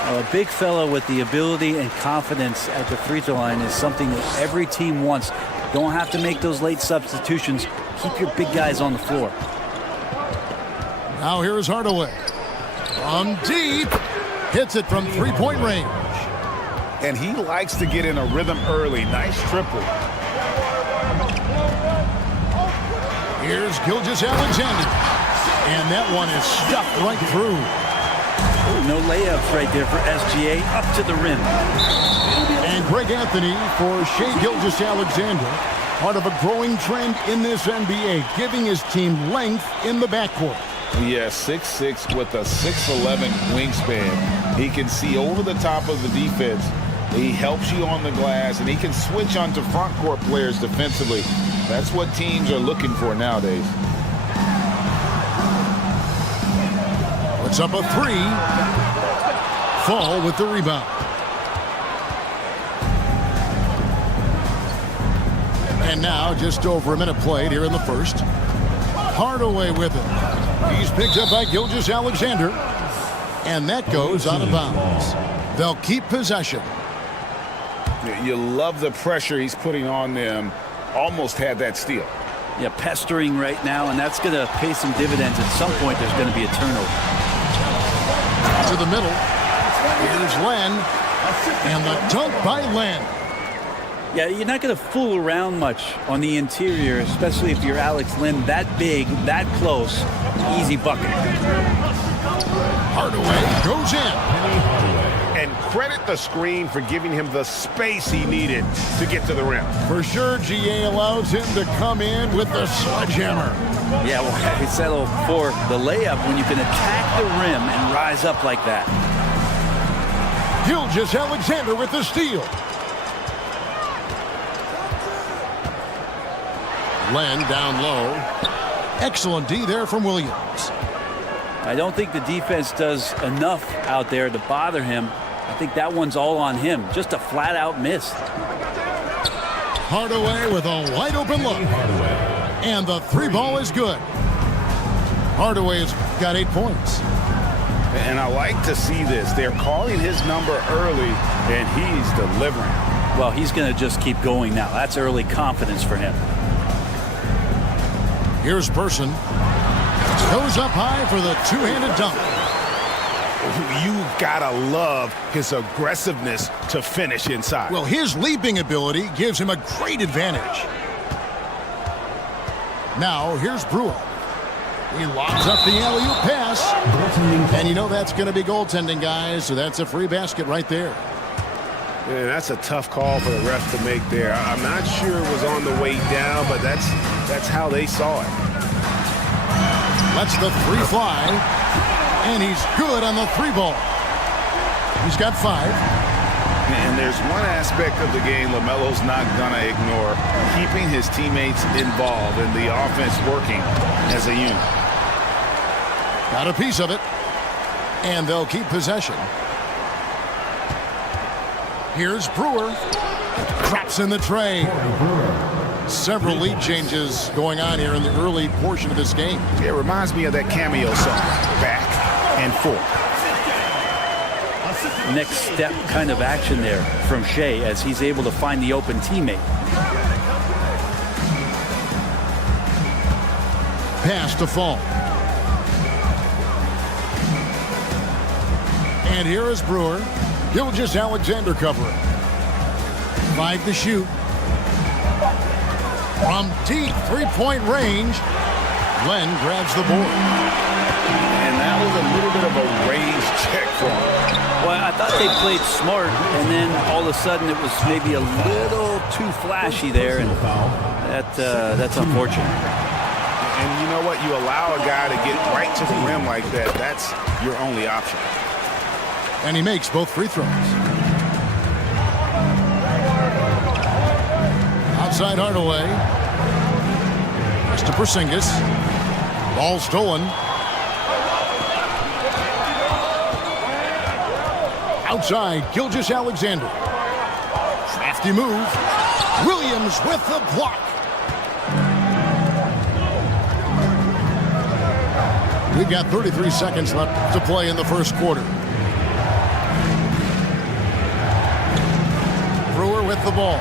A big fella with the ability and confidence at the free throw line is something that every team wants. Don't have to make those late substitutions. Keep your big guys on the floor. Now here is Hardaway. From deep. Hits it from three-point range. And he likes to get in a rhythm early. Nice triple. Here's Gilgeous-Alexander. And that one is stuffed right through. Ooh, no layups right there for SGA. Up to the rim. And Greg Anthony for Shai Gilgeous-Alexander. Part of a growing trend in this NBA, giving his team length in the backcourt. Yeah, 6'6" with a 6'11" wingspan. He can see over the top of the defense. He helps you on the glass, and he can switch onto front court players defensively. That's what teams are looking for nowadays. Puts up a 3. Fall with the rebound. And now just over a minute played here in the first. Hardaway with it. He's picked up by Gilgeous-Alexander. And that goes out of bounds. They'll keep possession. You love the pressure he's putting on them. Almost had that steal. Yeah, pestering right now, and that's going to pay some dividends. At some point, there's going to be a turnover. To the middle. Here's Len. And the dunk by Len. Yeah, you're not going to fool around much on the interior, especially if you're Alex Len, that big, that close. Easy bucket. Hardaway goes in. And credit the screen for giving him the space he needed to get to the rim. For sure, GA allows him to come in with the sledgehammer. Yeah, well, we settle for the layup when you can attack the rim and rise up like that. Gilgeous-Alexander with the steal. Len down low. Excellent D there from Williams. I don't think the defense does enough out there to bother him. I think that one's all on him. Just a flat-out miss. Hardaway with a wide-open look. And the 3 ball is good. Hardaway's got 8 points. And I like to see this. They're calling his number early, and he's delivering. Well, he's going to just keep going now. That's early confidence for him. Here's Person. Goes up high for the two-handed dunk. You've got to love his aggressiveness to finish inside. Well, his leaping ability gives him a great advantage. Now, here's Brewer. He lobs up the alley-oop pass. And you know that's going to be goaltending, guys, so that's a free basket right there. Man, that's a tough call for the ref to make there. I'm not sure it was on the way down, but that's how they saw it. Lets the 3 fly. And he's good on the 3 ball. He's got 5. And there's one aspect of the game LaMelo's not going to ignore. Keeping his teammates involved and the offense working as a unit. Got a piece of it. And they'll keep possession. Here's Brewer. Drops in the tray. Several lead changes going on here in the early portion of this game. It reminds me of that cameo song, Back and Forth. Next step kind of action there from Shai as he's able to find the open teammate. Pass to Fall. And here is Brewer. Gilgeous-Alexander covering. 5 to shoot. From deep three-point range, Glenn grabs the board. And that was a little bit of a range check for him. Well, I thought they played smart, and then all of a sudden it was maybe a little too flashy there, and that's unfortunate. And you know what? You allow a guy to get right to the rim like that. That's your only option. And he makes both free throws. Outside Hardaway. Pass to Porzingis. Ball stolen. Outside, Gilgeous-Alexander. Crafty move. Williams with the block. We've got 33 seconds left to play in the first quarter. Brewer with the ball.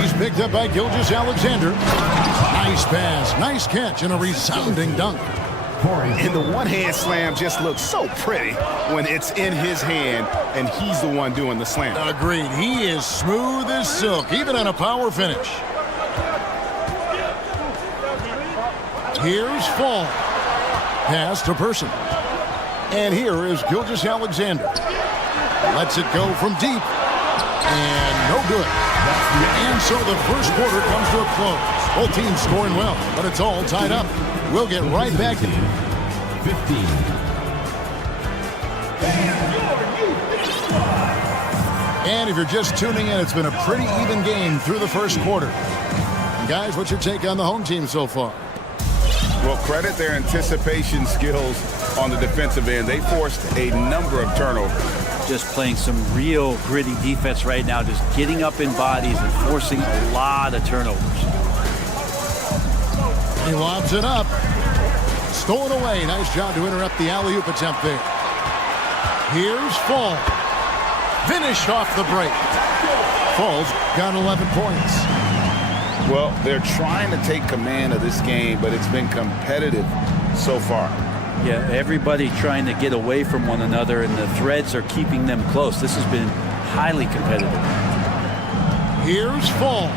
He's picked up by Gilgeous-Alexander. Nice pass, nice catch, and a resounding dunk. And the one-hand slam just looks so pretty when it's in his hand and he's the one doing the slam. Agreed. He is smooth as silk, even on a power finish. Here's Fall. Pass to Person. And here is Gilgeous-Alexander. Lets it go from deep. And no good. And so the first quarter comes to a close. Both teams scoring well, but it's all tied up. We'll get right back to 15. And if you're just tuning in, it's been a pretty even game through the first quarter. And guys, what's your take on the home team so far? Well, credit their anticipation skills on the defensive end. They forced a number of turnovers. Just playing some real gritty defense right now, just getting up in bodies and forcing a lot of turnovers. He lobs it up. Stolen away. Nice job to interrupt the alley-oop attempt there. Here's Fall. Finish off the break. Fall's got 11 points. Well, they're trying to take command of this game, but it's been competitive so far. Yeah, everybody trying to get away from one another, and the threads are keeping them close. This has been highly competitive. Here's Fall.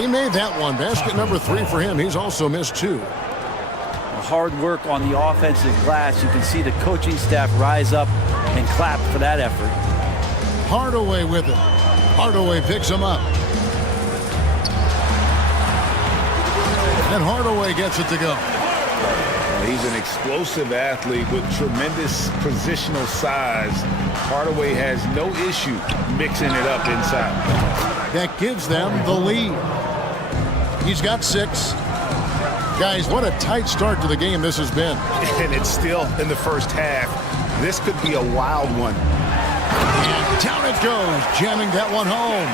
He made that one. Basket number 3 for him. He's also missed 2. Hard work on the offensive glass. You can see the coaching staff rise up and clap for that effort. Hardaway with it. Hardaway picks him up. And Hardaway gets it to go. He's an explosive athlete with tremendous positional size. Hardaway has no issue mixing it up inside. That gives them the lead. He's got 6. Guys, what a tight start to the game this has been. And it's still in the first half. This could be a wild one. And down it goes, jamming that one home.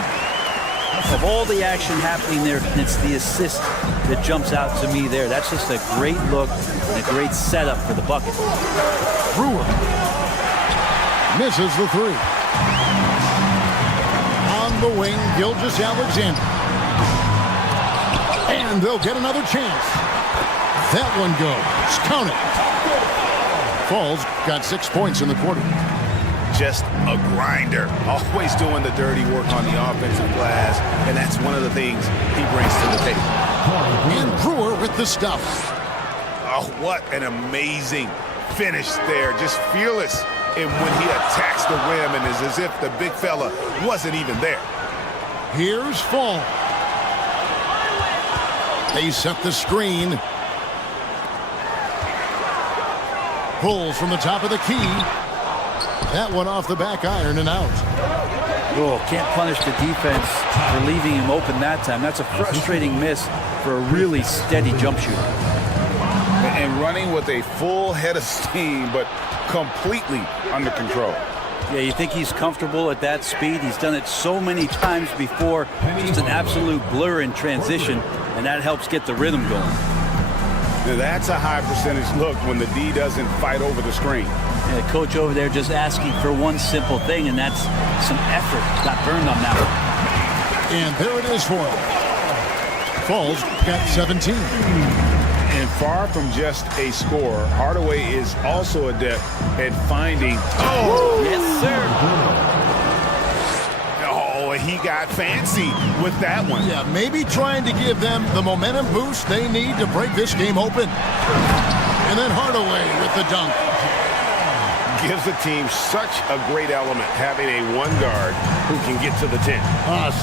Of all the action happening there, it's the assist that jumps out to me there. That's just a great look and a great setup for the bucket. Brewer misses the 3. On the wing, Gilgeous-Alexander. And they'll get another chance. That one goes. Count it. Falls got 6 points in the quarter. Just a grinder. Always doing the dirty work on the offensive glass. And that's one of the things he brings to the table. And Brewer with the stuff. Oh, what an amazing finish there. Just fearless. And when he attacks the rim, and it's as if the big fella wasn't even there. Here's Fall. They set the screen. Pulls from the top of the key. That one off the back iron and out. Oh, can't punish the defense for leaving him open that time. That's a frustrating miss for a really steady jump shooter. And running with a full head of steam, but completely under control. Yeah, you think he's comfortable at that speed? He's done it so many times before. Just an absolute blur in transition, and that helps get the rhythm going. Now that's a high percentage look when the D doesn't fight over the screen. And the coach over there just asking for one simple thing, and that's some effort. Got burned on that one. And there it is for him. Falls got 17. And far from just a scorer, Hardaway is also adept at finding. Oh, yes, sir. Oh, he got fancy with that one. Yeah, maybe trying to give them the momentum boost they need to break this game open. And then Hardaway with the dunk. Gives the team such a great element having a one guard who can get to the 10.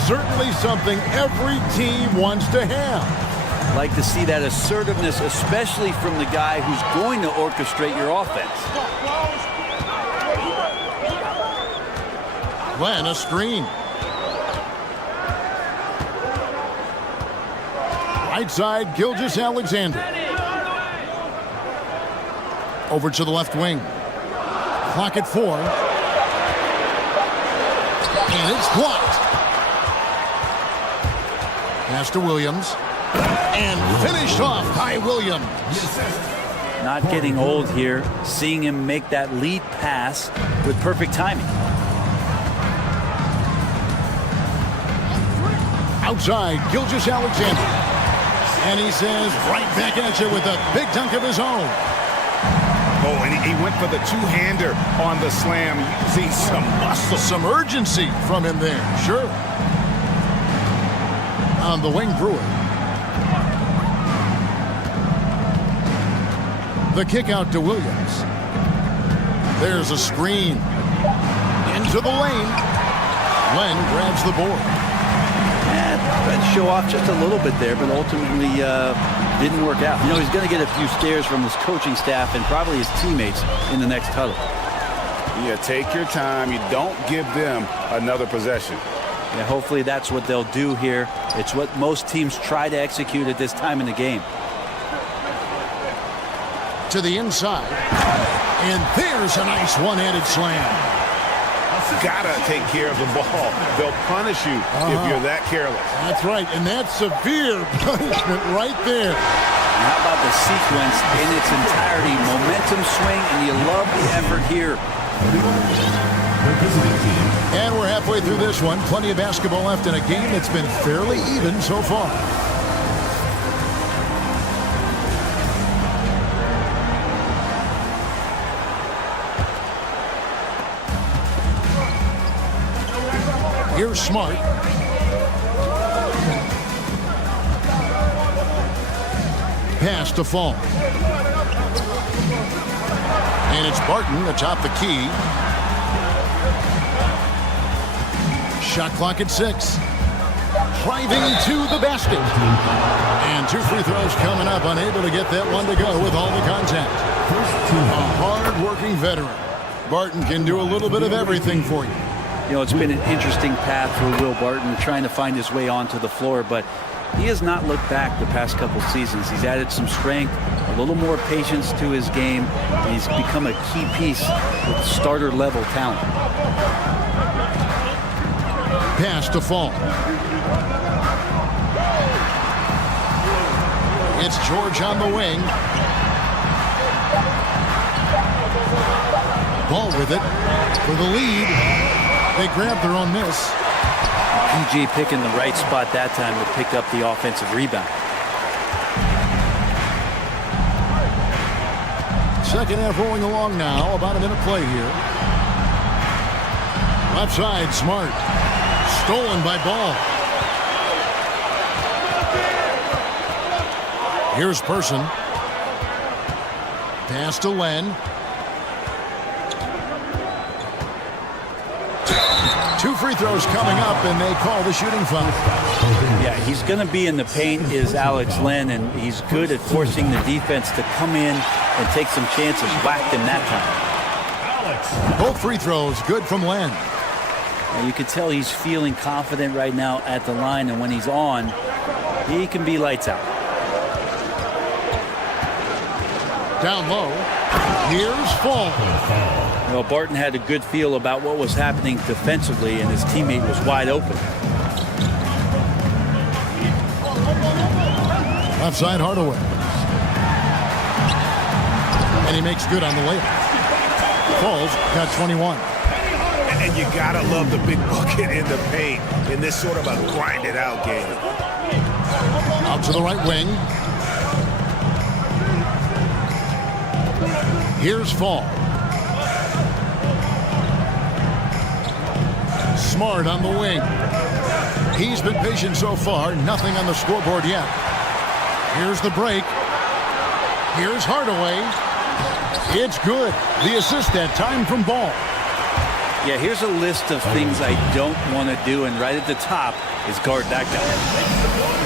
Certainly something every team wants to have. Like to see that assertiveness, especially from the guy who's going to orchestrate your offense. Len, a screen. Right side, Gilgeous-Alexander. Over to the left wing. Clock at 4. And it's blocked. Pass to Williams. And finished off by Williams. Not getting old here. Seeing him make that lead pass with perfect timing. Outside, Gilgeous-Alexander. And he says right back at you with a big dunk of his own. Oh, and he went for the two-hander on the slam, using some muscle. Some urgency from him there, sure. On the wing, Brewer. The kick out to Williams. There's a screen. Into the lane. Len grabs the board. Tried to show off just a little bit there, but ultimately didn't work out. You know, he's going to get a few stares from his coaching staff and probably his teammates in the next huddle. Yeah, take your time. You don't give them another possession. Yeah, hopefully that's what they'll do here. It's what most teams try to execute at this time in the game. To the inside. And there's a nice one-handed slam. Gotta take care of the ball. They'll punish you if you're that careless. That's right, and that's severe punishment right there. And how about the sequence in its entirety? Momentum swing, and you love the effort here. And we're halfway through this one. Plenty of basketball left in a game that's been fairly even so far. Here's Smart. Pass to Fall. And it's Barton atop the key. Shot clock at 6. Driving to the basket. And 2 free throws coming up. Unable to get that one to go with all the contact. A hard-working veteran. Barton can do a little bit of everything for you. You know, it's been an interesting path for Will Barton trying to find his way onto the floor, but he has not looked back the past couple seasons. He's added some strength, a little more patience to his game, and he's become a key piece with starter-level talent. Pass to Fall. It's George on the wing. Ball with it for the lead. They grab their own miss. PG picking the right spot that time to pick up the offensive rebound. Second half rolling along now. About a minute play here. Left side, Smart. Stolen by Ball. Here's Person. Pass to Len. 2 free throws coming up, and they call the shooting foul. Yeah, he's going to be in the paint is Alex Len, and he's good at forcing the defense to come in and take some chances. Whacked him that time. Both free throws good from Len. And you can tell he's feeling confident right now at the line, and when he's on, he can be lights out. Down low. Here's Fall. Well, Barton had a good feel about what was happening defensively, and his teammate was wide open. Left side, Hardaway. And he makes good on the layup. Falls got 21. And you gotta love the big bucket in the paint in this sort of a grind-it-out game. Out to the right wing. Here's Fall. Smart on the wing. He's been patient so far. Nothing on the scoreboard yet. Here's the break. Here's Hardaway. It's good. The assist that time from Ball. Yeah, here's a list of things I don't want to do, and right at the top is guard that guy.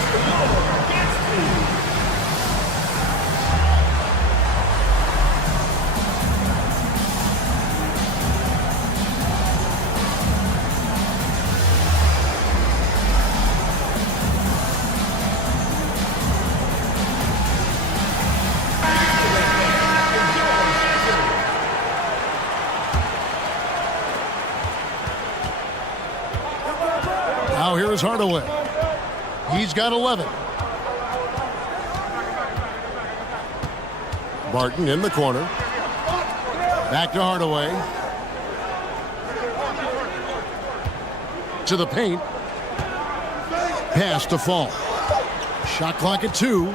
Now here's Hardaway. He's got 11. Barton in the corner. Back to Hardaway. To the paint. Pass to Fall. Shot clock at 2.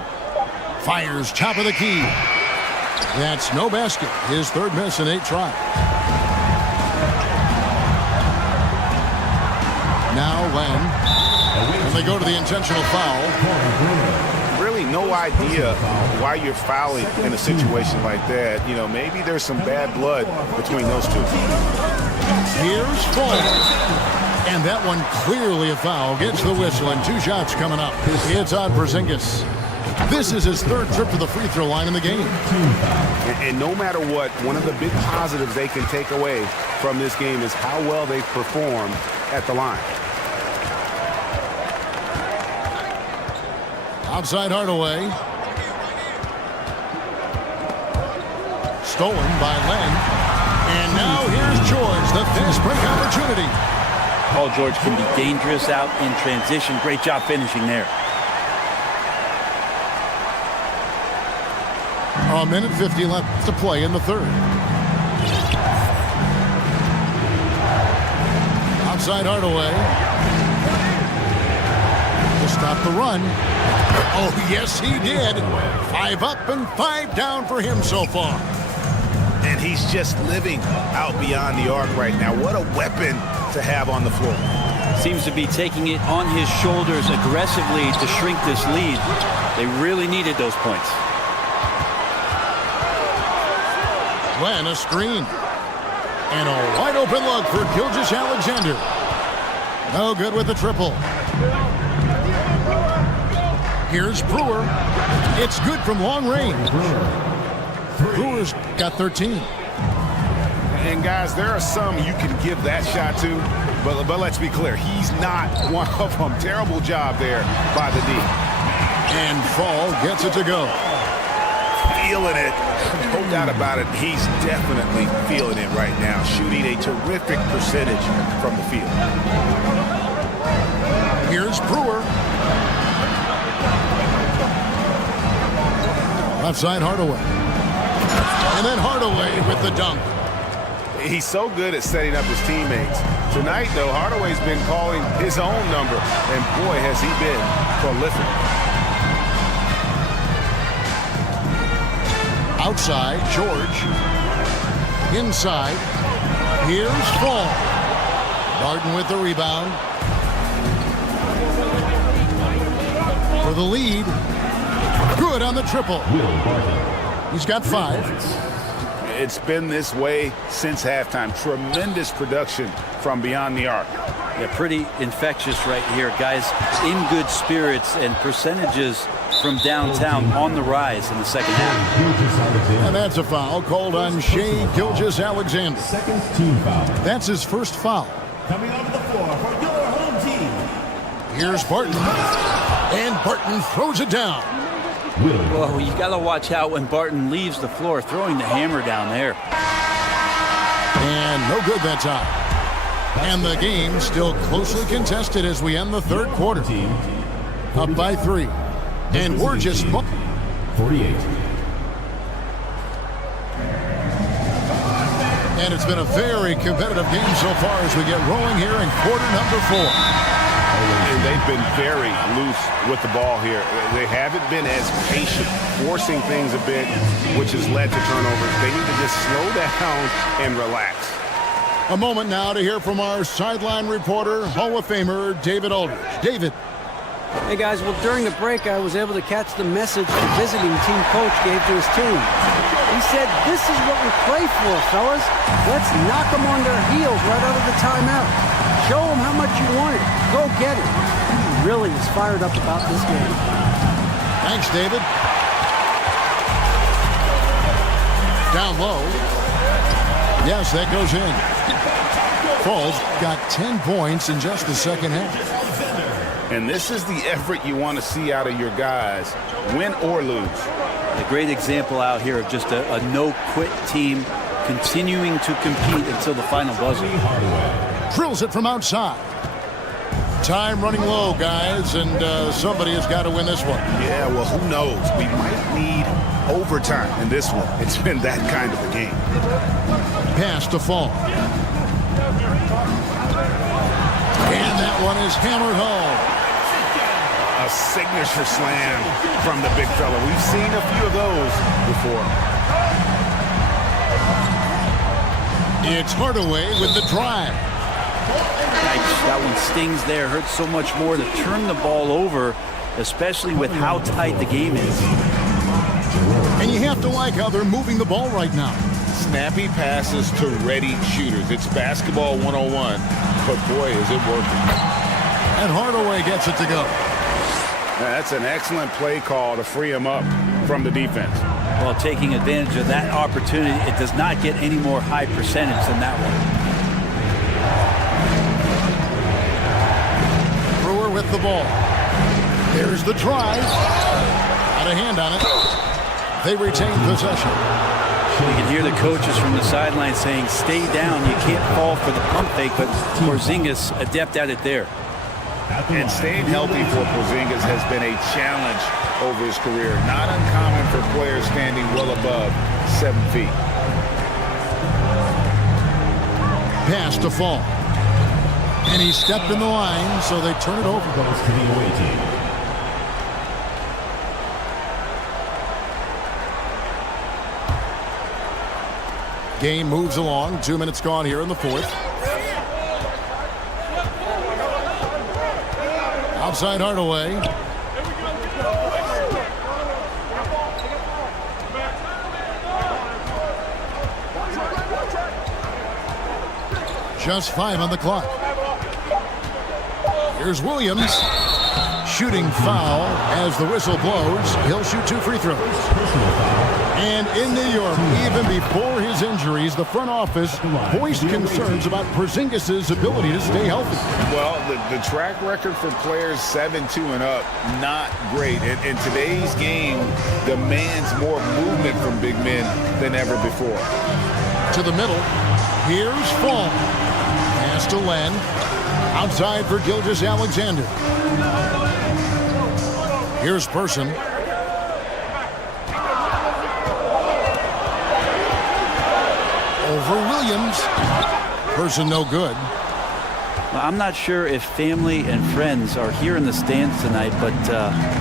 Fires top of the key. That's no basket. His third miss in 8 tries. Now when they go to the intentional foul. Really no idea why you're fouling in a situation like that. You know, maybe there's some bad blood between those two. Here's Fall. And that one clearly a foul. Gets the whistle and 2 shots coming up. It's on Porzingis. This is his 3rd trip to the free throw line in the game. And no matter what, one of the big positives they can take away from this game is how well they performed at the line. Outside Hardaway. Stolen by Len. And now here's George, the fast break opportunity. Paul George can be dangerous out in transition. Great job finishing there. A minute 50 left to play in the 3rd. Outside Hardaway. To stop the run. Oh, yes, he did. 5 up and 5 down for him so far. And he's just living out beyond the arc right now. What a weapon to have on the floor. Seems to be taking it on his shoulders aggressively to shrink this lead. They really needed those points. Len, a screen. And a wide open look for Gilgeous-Alexander. No good with the triple. Here's Brewer. It's good from long range. Brewer's got 13. And guys, there are some you can give that shot to, but let's be clear, he's not one of them. Terrible job there by the D. And Fall gets it to go. Feeling it. No doubt about it. He's definitely feeling it right now. Shooting a terrific percentage from the field. Here's Brewer. Outside Hardaway. And then Hardaway with the dunk. He's so good at setting up his teammates. Tonight, though, Hardaway's been calling his own number, and boy, has he been prolific. Outside, George. Inside. Here's Fall. Barton with the rebound. For the lead. Good on the triple. He's got 5. It's been this way since halftime. Tremendous production from beyond the arc. Yeah, pretty infectious right here. Guys in good spirits, and percentages from downtown on the rise in the second half. And that's a foul called on Shai Gilgeous-Alexander. Second team foul. That's his first foul. Coming onto the floor for your home team. Here's Barton. And Barton throws it down. Whoa, you got to watch out when Barton leaves the floor, throwing the hammer down there. And no good that time. And the game still closely contested as we end the 3rd quarter. Up by 3. And we're just 48. And it's been a very competitive game so far as we get rolling here in quarter number 4. And they've been very loose with the ball here. They haven't been as patient, forcing things a bit, which has led to turnovers. They need to just slow down and relax. A moment now to hear from our sideline reporter, Hall of Famer David Aldridge. David. Hey guys, well during the break I was able to catch the message the visiting team coach gave to his team. He said, "This is what we play for, fellas. Let's knock them on their heels right out of the timeout. Show them how much you want it. Go get it." He really is fired up about this game. Thanks, David. Down low. Yes, that goes in. Falls got 10 points in just the second half. And this is the effort you want to see out of your guys, win or lose. A great example out here of just a no-quit team continuing to compete until the final buzzer. Drills it from outside. Time running low, guys, and somebody has got to win this one. Yeah, well, who knows? We might need overtime in this one. It's been that kind of a game. Pass to Fall. And that one is hammered home. A signature slam from the big fella. We've seen a few of those before. It's Hardaway with the drive. That one stings there. Hurts so much more to turn the ball over, especially with how tight the game is. And you have to like how they're moving the ball right now. Snappy passes to ready shooters. It's basketball 101, but boy, is it working. And Hardaway gets it to go. That's an excellent play call to free him up from the defense. Well, taking advantage of that opportunity, it does not get any more high percentage than that one. Brewer with the ball. There's the drive. Got a hand on it. They retain possession. You can hear the coaches from the sideline saying, "Stay down. You can't fall for the pump fake," but Porzingis adept at it there. And staying healthy for Porzingis has been a challenge over his career. Not uncommon for players standing well above 7 feet. Pass to Fall. And he stepped in the line, so they turn it over. Goes to the away team. Game moves along. 2 minutes gone here in the fourth. Outside Hardaway. Just 5 on the clock. Here's Williams. Shooting foul as the whistle blows. He'll shoot 2 free throws. And in New York, even before his injuries, the front office voiced concerns about Porzingis' ability to stay healthy. Well, the track record for players 7-2 and up, not great. And today's game demands more movement from big men than ever before. To the middle. Here's Fall. Pass to Len. Outside for Gilgeous-Alexander. Here's Person. Over Williams. Person no good. Well, I'm not sure if family and friends are here in the stands tonight, but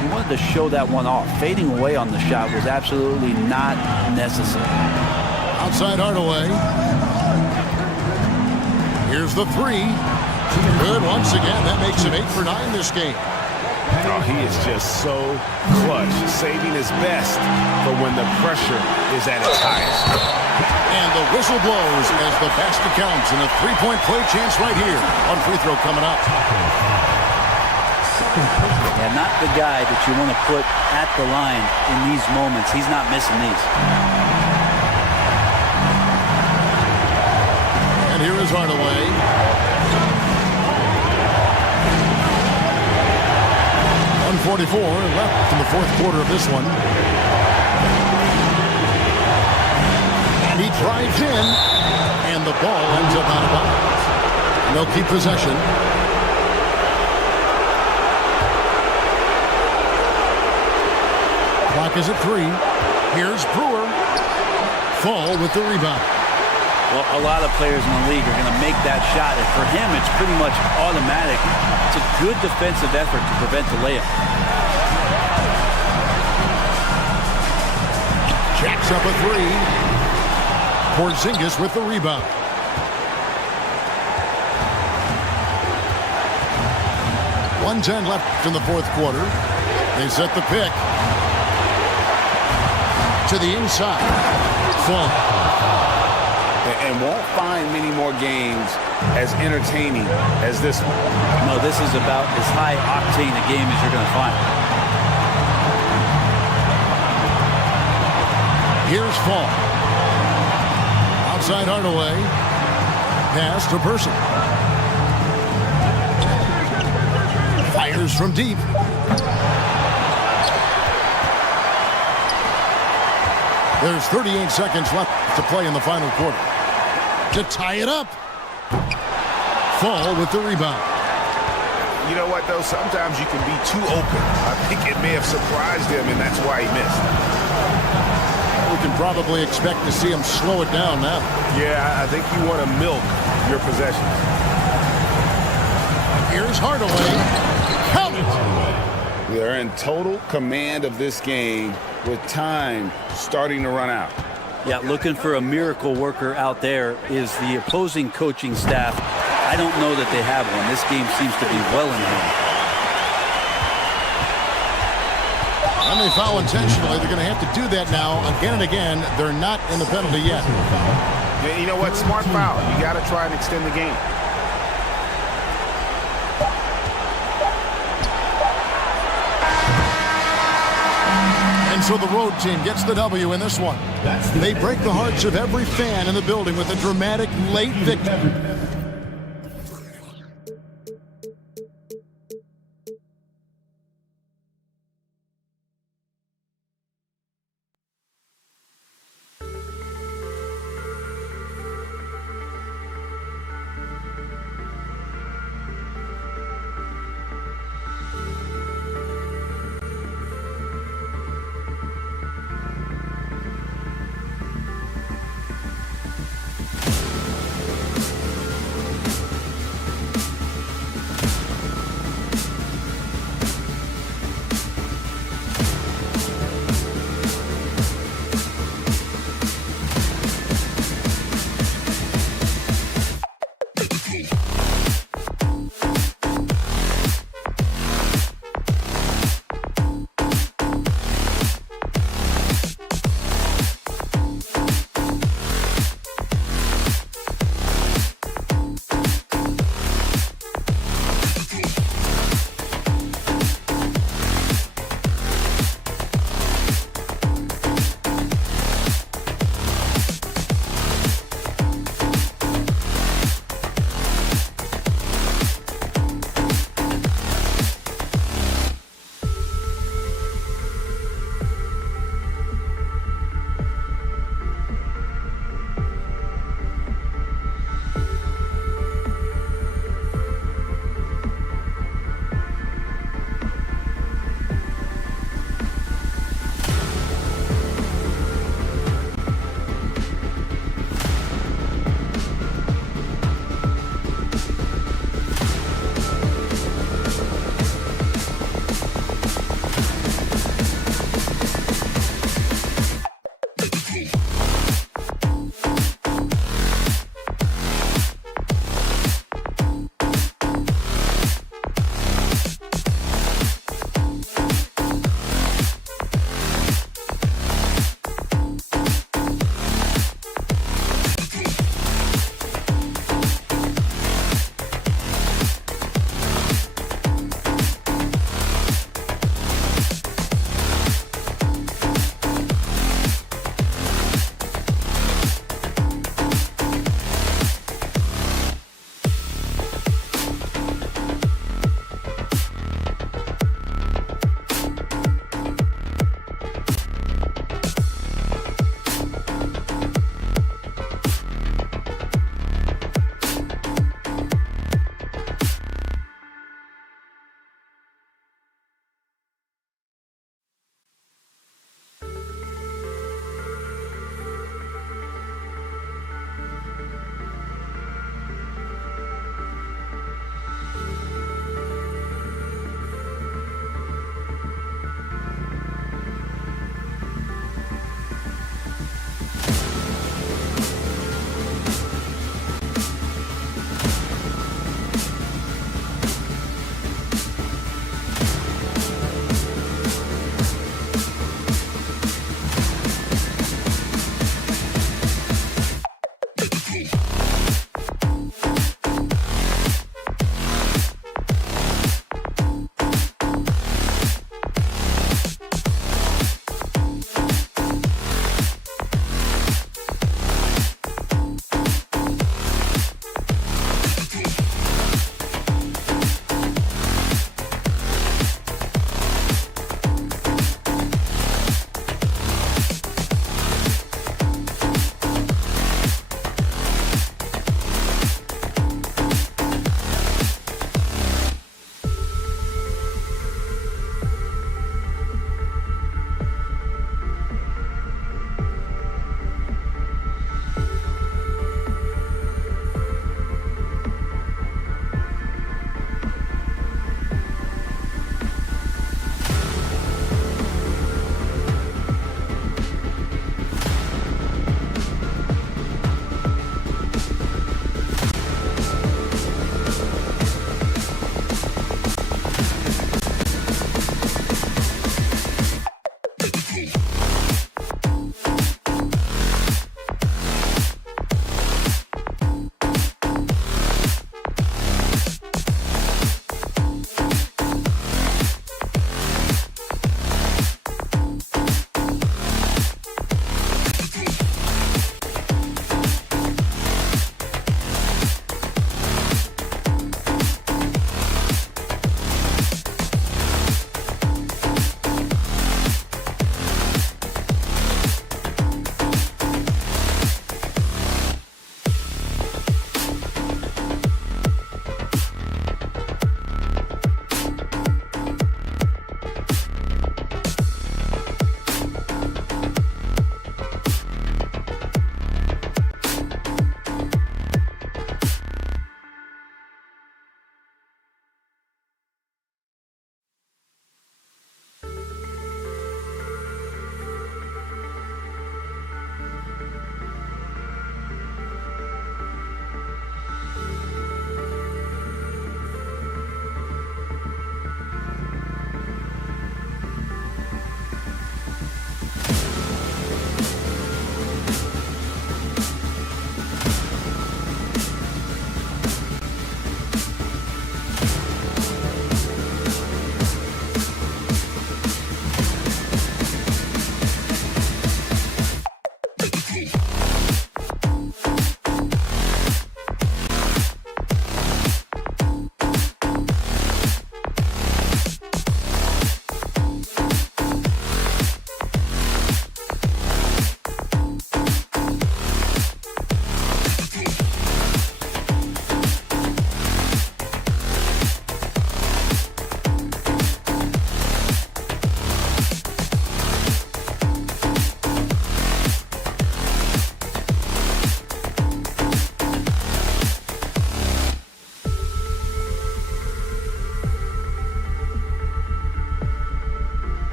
he wanted to show that one off. Fading away on the shot was absolutely not necessary. Outside Hardaway. Here's the 3. Good once again. That makes him 8 for 9 this game. Oh, he is just so clutch, saving his best for when the pressure is at its highest. And the whistle blows as the basket counts, and a 3-point play chance right here. One free throw coming up. Yeah, not the guy that you want to put at the line in these moments. He's not missing these. And here is Hardaway. 1:44 left in the fourth quarter of this one. And he drives in, and the ball ends up out of bounds. And they'll keep possession. Clock is at 3. Here's Brewer. Fall with the rebound. Well, a lot of players in the league are going to make that shot, and for him, it's pretty much automatic. It's a good defensive effort to prevent the layup. Jacks up a 3. Porzingis with the rebound. 1:10 left in the fourth quarter. They set the pick. To the inside. Full. And won't find many more games as entertaining as this one. No, this is about as high octane a game as you're going to find. Here's Fall. Outside Hardaway. Pass to Person. Fires from deep. There's 38 seconds left to play in the final quarter. To tie it up. Fall with the rebound. You know what, though? Sometimes you can be too open. I think it may have surprised him, and that's why he missed. We can probably expect to see him slow it down now. Yeah, I think you want to milk your possessions. Here's Hardaway. Count it. They're in total command of this game with time starting to run out. Yeah, looking for a miracle worker out there is the opposing coaching staff. I don't know that they have one. This game seems to be well in hand. And they foul intentionally. They're going to have to do that now again and again. They're not in the penalty yet. Yeah, you know what? Smart foul. You got to try and extend the game. And so the road team gets the W in this one. They break the hearts of every fan in the building with a dramatic late victory.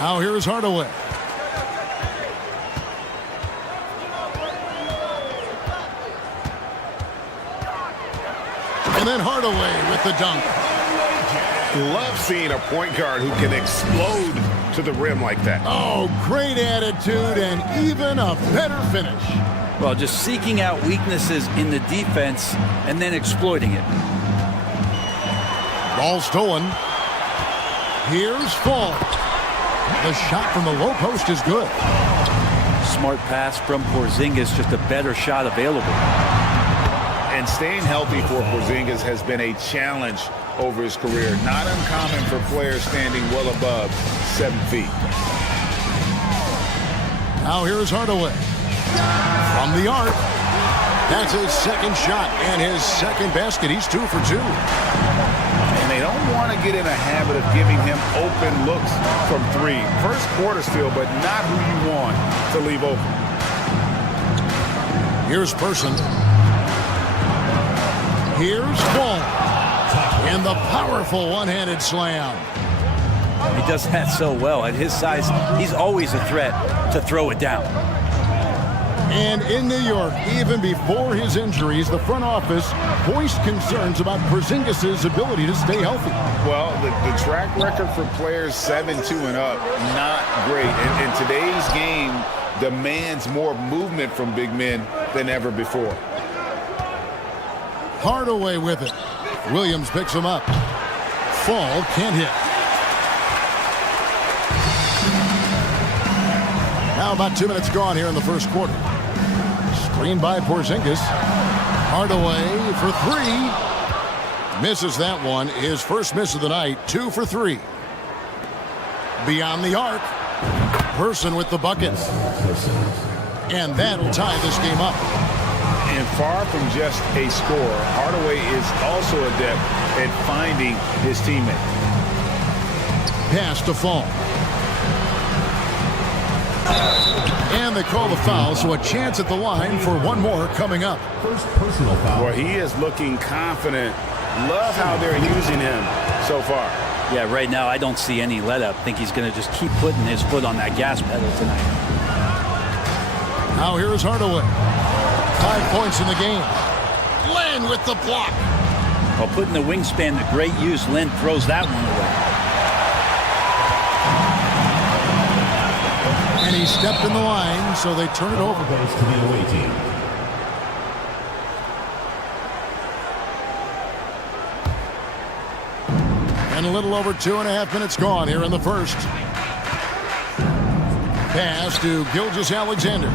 Now here is Hardaway. And then Hardaway with the dunk. Love seeing a point guard who can explode to the rim like that. Oh, great attitude and even a better finish. Well, just seeking out weaknesses in the defense and then exploiting it. Ball stolen. Here's Fall. The shot from the low post is good. Smart pass from Porzingis, just a better shot available. And staying healthy for Porzingis has been a challenge over his career. Not uncommon for players standing well above 7 feet. Now here's Hardaway. From the arc. That's his second shot and his second basket. He's 2 for 2. And they don't want to get in a habit of giving him open looks from 3. First quarter still, but not who you want to leave open. Here's Person. Here's Ball. And the powerful one-handed slam. He does that so well. At his size, he's always a threat to throw it down. And in New York, even before his injuries, the front office voiced concerns about Porzingis' ability to stay healthy. Well, the track record for players 7-2 and up, not great. And today's game demands more movement from big men than ever before. Hardaway with it. Williams picks him up. Fall can't hit. Now about 2 minutes gone here in the first quarter. Screen by Porzingis. Hardaway for 3. Misses that one. His first miss of the night. 2 for 3. Beyond the arc. Person with the bucket. And that'll tie this game up. And far from just a scorer, Hardaway is also adept at finding his teammate. Pass to Fall. And they call the foul, so a chance at the line for one more coming up. First personal foul. Well, he is looking confident. Love how they're using him so far. Yeah, right now I don't see any let up. I think he's going to just keep putting his foot on that gas pedal tonight. Now here's Hardaway. 5 points in the game. Len with the block. While putting the wingspan to great use, Len throws that one away. And he stepped in the line, so they turn it over. Goes to the away team. And a little over 2.5 minutes gone here in the first. Pass to Gilgeous-Alexander.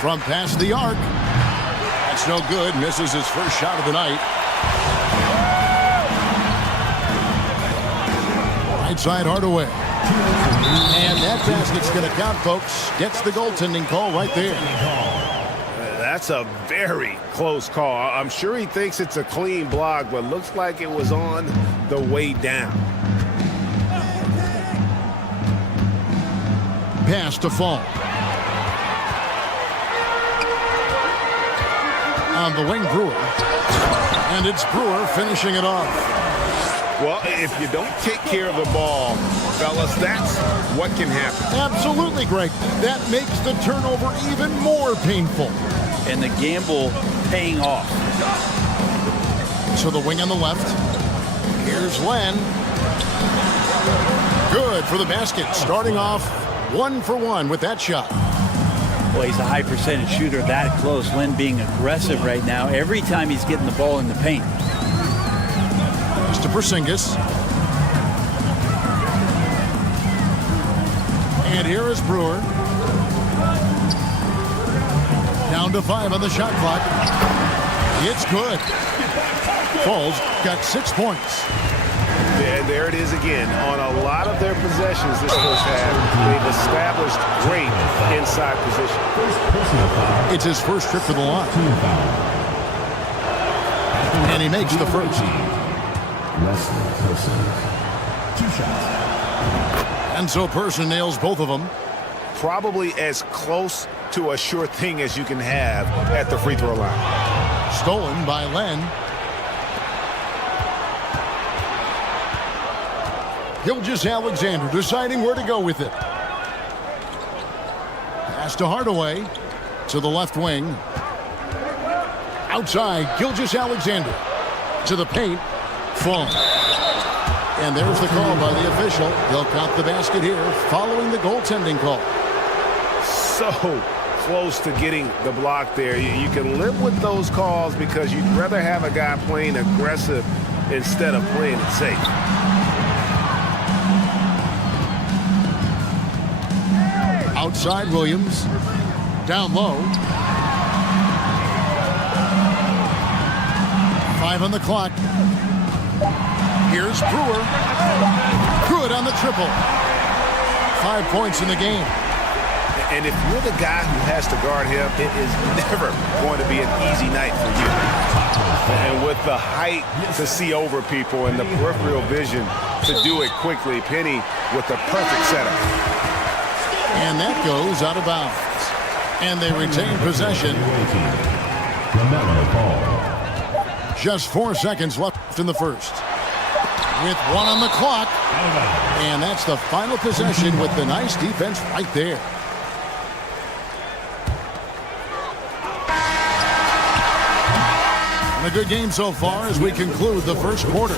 From past the arc. That's no good. Misses his first shot of the night. Right side Hardaway. And that basket's going to count, folks. Gets the goaltending call right there. That's a very close call. I'm sure he thinks it's a clean block, but looks like it was on the way down. Pass to Fall. On the wing, Brewer. And it's Brewer finishing it off. Well, if you don't take care of the ball, fellas, that's what can happen. Absolutely, Greg. That makes the turnover even more painful. And the gamble paying off. So the wing on the left. Here's Len. Good for the basket. Starting off 1 for 1 with that shot. Well, he's a high percentage shooter that close. Len being aggressive right now every time he's getting the ball in the paint. To Porzingis. And here is Brewer. Down to 5 on the shot clock. It's good. Falls got 6 points. And there it is again. On a lot of their possessions this first half, they've established great inside position. It's his first trip to the line. And he makes the first. Person. 2 shots. And so Person nails both of them. Probably as close to a sure thing as you can have at the free throw line. Stolen by Len. Gilgeous Alexander deciding where to go with it. Pass to Hardaway. To the left wing. Outside, Gilgeous Alexander. To the paint. Fall. And there's the call by the official. They'll count the basket here following the goaltending call. So close to getting the block there. You can live with those calls because you'd rather have a guy playing aggressive instead of playing it safe. Outside Williams. Down low. 5 on the clock. Here's Brewer. Good on the triple. 5 points in the game. And if you're the guy who has to guard him, it is never going to be an easy night for you. And with the height to see over people and the peripheral vision to do it quickly, Penny with the perfect setup. And that goes out of bounds. And they retain possession. Just 4 seconds left in the first. With 1 on the clock. And that's the final possession with the nice defense right there. And a good game so far as we conclude the first quarter.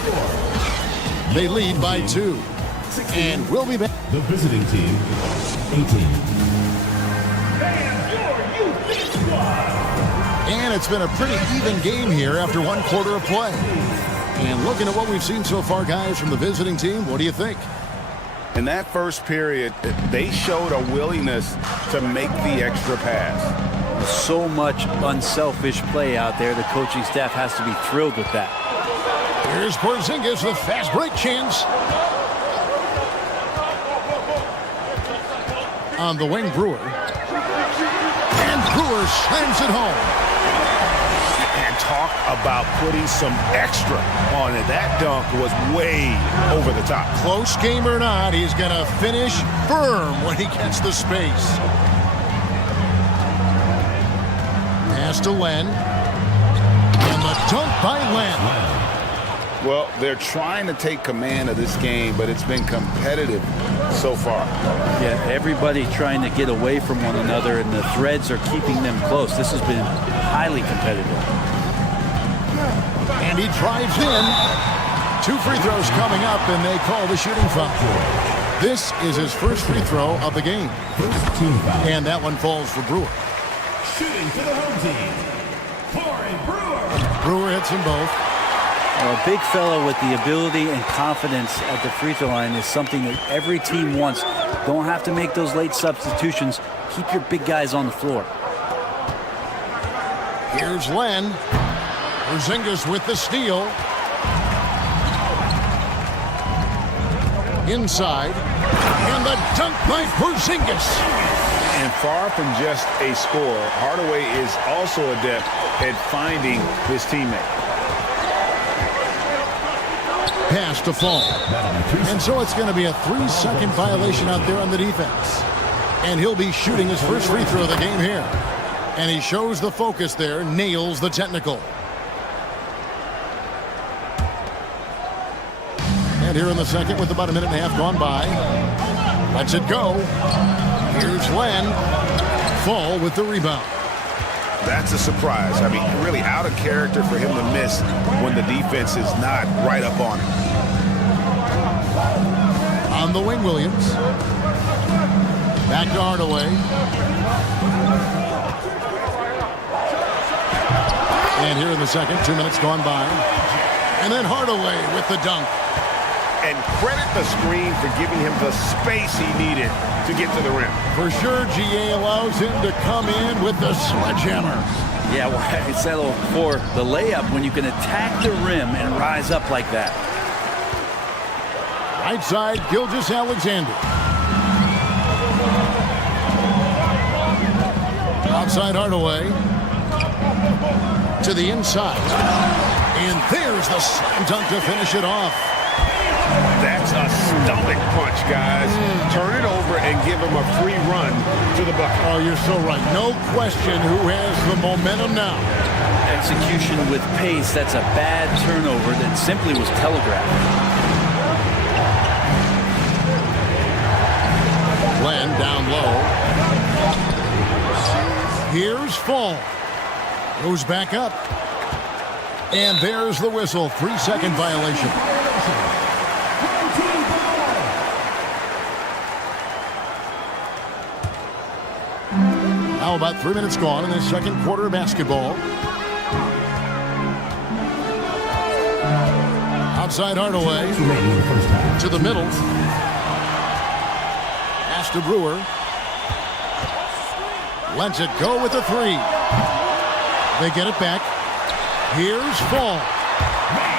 They lead by 2. And we'll be back. The visiting team, 18. And it's been a pretty even game here after 1 quarter of play. And looking at what we've seen so far, guys, from the visiting team, what do you think? In that first period, they showed a willingness to make the extra pass. So much unselfish play out there. The coaching staff has to be thrilled with that. Here's Porzingis with fast break chance. On the wing, Brewer. And Brewer slams it home. And talk about putting some extra on it. That dunk was way over the top. Close game or not, he's going to finish firm when he gets the space. Pass to Len. And the dunk by Len. Well, they're trying to take command of this game, but it's been competitive so far. Yeah, everybody trying to get away from one another, and the threads are keeping them close. This has been highly competitive. And he drives in. 2 free throws coming up, and they call the shooting foul. This is his first free throw of the game. And that one falls for Brewer. Shooting for the home team, Corey Brewer. Brewer hits them both. A big fellow with the ability and confidence at the free throw line is something that every team wants. Don't have to make those late substitutions. Keep your big guys on the floor. Here's Len. Porzingis with the steal. Inside. And the dunk by Porzingis. And far from just a scorer, Hardaway is also adept at finding his teammate. Pass to Fall. And so it's going to be a 3-second violation out there on the defense. And he'll be shooting his first free throw of the game here. And he shows the focus there, nails the technical. And here in the second with about 1.5 minutes gone by. Lets it go. Here's Len. Fall with the rebound. That's a surprise. I mean, really out of character for him to miss when the defense is not right up on him. On the wing, Williams. Back to Hardaway. And here in the second, 2 minutes gone by. And then Hardaway with the dunk. And credit the screen for giving him the space he needed to get to the rim. For sure, GA allows him to come in with the sledgehammer. Yeah, well, I settle for the layup when you can attack the rim and rise up like that. Right side, Gilgeous Alexander. Outside Hardaway. To the inside. And there's the slam dunk to finish it off. That's a stomach punch, guys. Turn it over and give him a free run to the bucket. Oh, you're so right. No question who has the momentum now. Execution with pace. That's a bad turnover that simply was telegraphed. Fall. Goes back up. And there's the whistle. 3-second violation. Now about 3 minutes gone in the second quarter of basketball. Outside Hardaway. To the middle. Pass to Brewer. Lets it go with a three. They get it back. Here's Fall.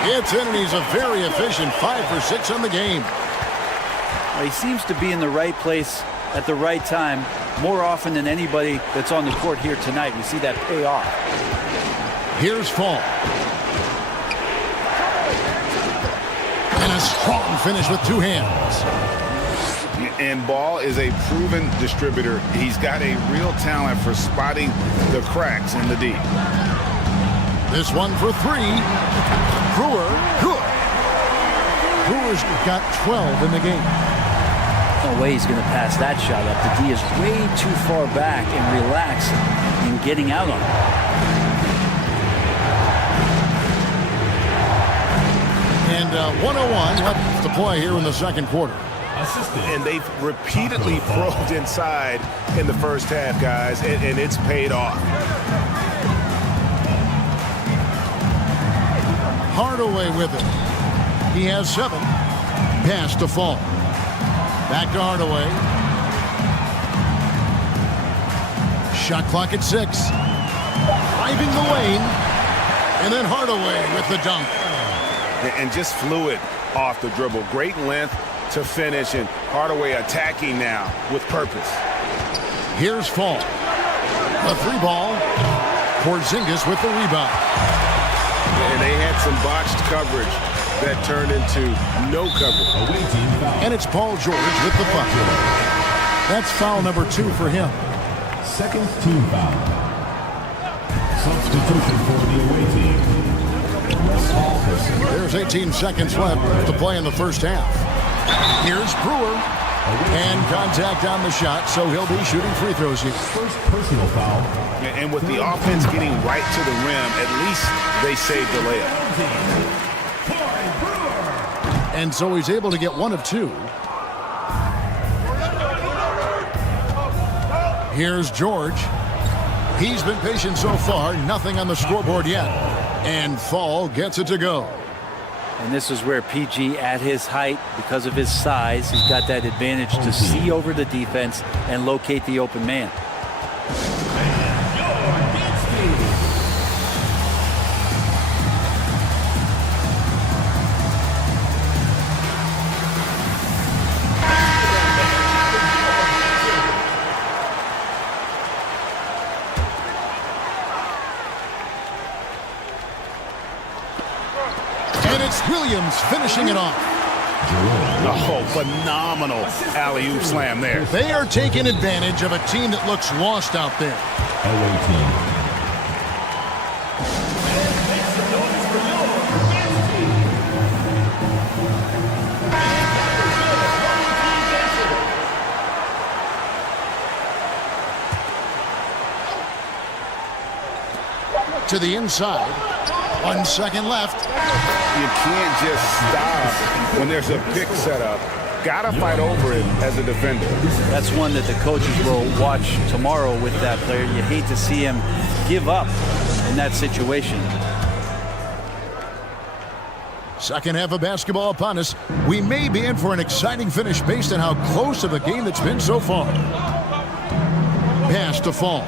It's in, and he's a very efficient 5 for 6 on the game. Well, he seems to be in the right place at the right time more often than anybody that's on the court here tonight. We see that pay off. Here's Fall. And a strong finish with 2 hands. And Ball is a proven distributor. He's got a real talent for spotting the cracks in the D. This one for 3. Brewer. Good. Brewer's got 12 in the game. No way he's going to pass that shot up. The D is way too far back and relaxed in getting out on it. And 101 left to play here in the second quarter. And they've repeatedly probed inside in the first half, guys, and it's paid off. Hardaway with it. He has 7. Pass to Fall. Back to Hardaway. Shot clock at 6. Driving the lane. And then Hardaway with the dunk. And just fluid off the dribble. Great length to finish, and Hardaway attacking now with purpose. Here's Fall. A 3-ball. Porzingis with the rebound. And they had some botched coverage that turned into no coverage. And it's Paul George with the foul. That's foul number 2 for him. Second team foul. Substitution for the away team. There's 18 seconds left to play in the first half. Here's Brewer. And contact on the shot, so he'll be shooting free throws here. First personal foul. And with the offense getting right to the rim, at least they saved the layup. And so he's able to get 1 of 2. Here's George. He's been patient so far. Nothing on the scoreboard yet. And Fall gets it to go. And this is where PG, at his height, because of his size, he's got that advantage to see over the defense and locate the open man. Williams finishing it off. Oh, phenomenal alley-oop slam there. They are taking advantage of a team that looks lost out there. Away team. To the inside. 1 second left. You can't just stop when there's a pick set up. Gotta fight over it as a defender. That's one that the coaches will watch tomorrow with that player. You hate to see him give up in that situation. Second half of basketball upon us. We may be in for an exciting finish based on how close of a game it's been so far. Pass to Fall.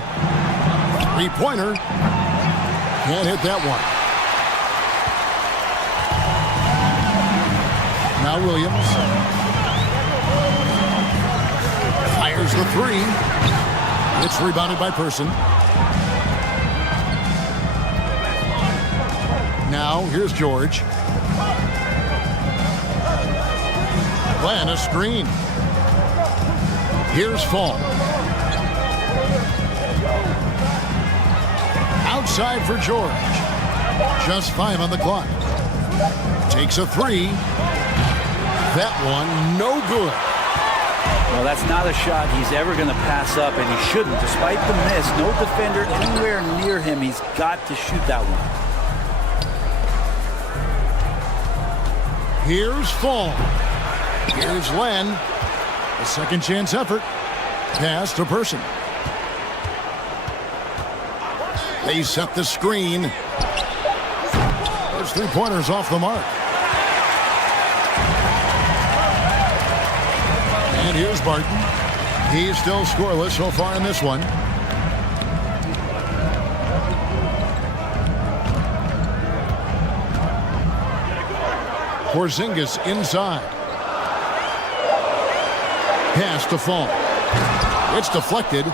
3-pointer. Can't hit that one. Now Williams. Fires the 3. It's rebounded by Person. Now here's George. Plan a screen. Here's Fall. Outside for George. Just 5 on the clock. Takes a 3. That one no good. Well, that's not a shot he's ever going to pass up, and he shouldn't. Despite the miss, no defender anywhere near him. He's got to shoot that one. Here's Fall. Here's Len. A second chance effort. Pass to Person. They set the screen. There's 3-pointers off the mark. And here's Barton. He's still scoreless so far in this one. Porzingis inside. Pass to Fall. It's deflected.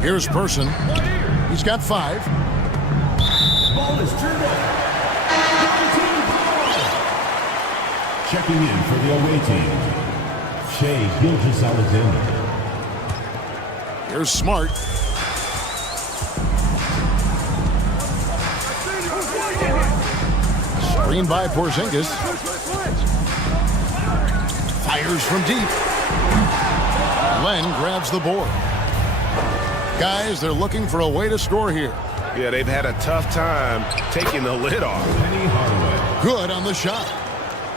Here's Person. He's got 5. Ball is turned up. Checking in for the away team, Shea Gilgeous-Alexander. Here's Smart. Screen by Porzingis. Fires from deep. Len grabs the board. Guys, they're looking for a way to score here. Yeah, they've had a tough time taking the lid off. Good on the shot.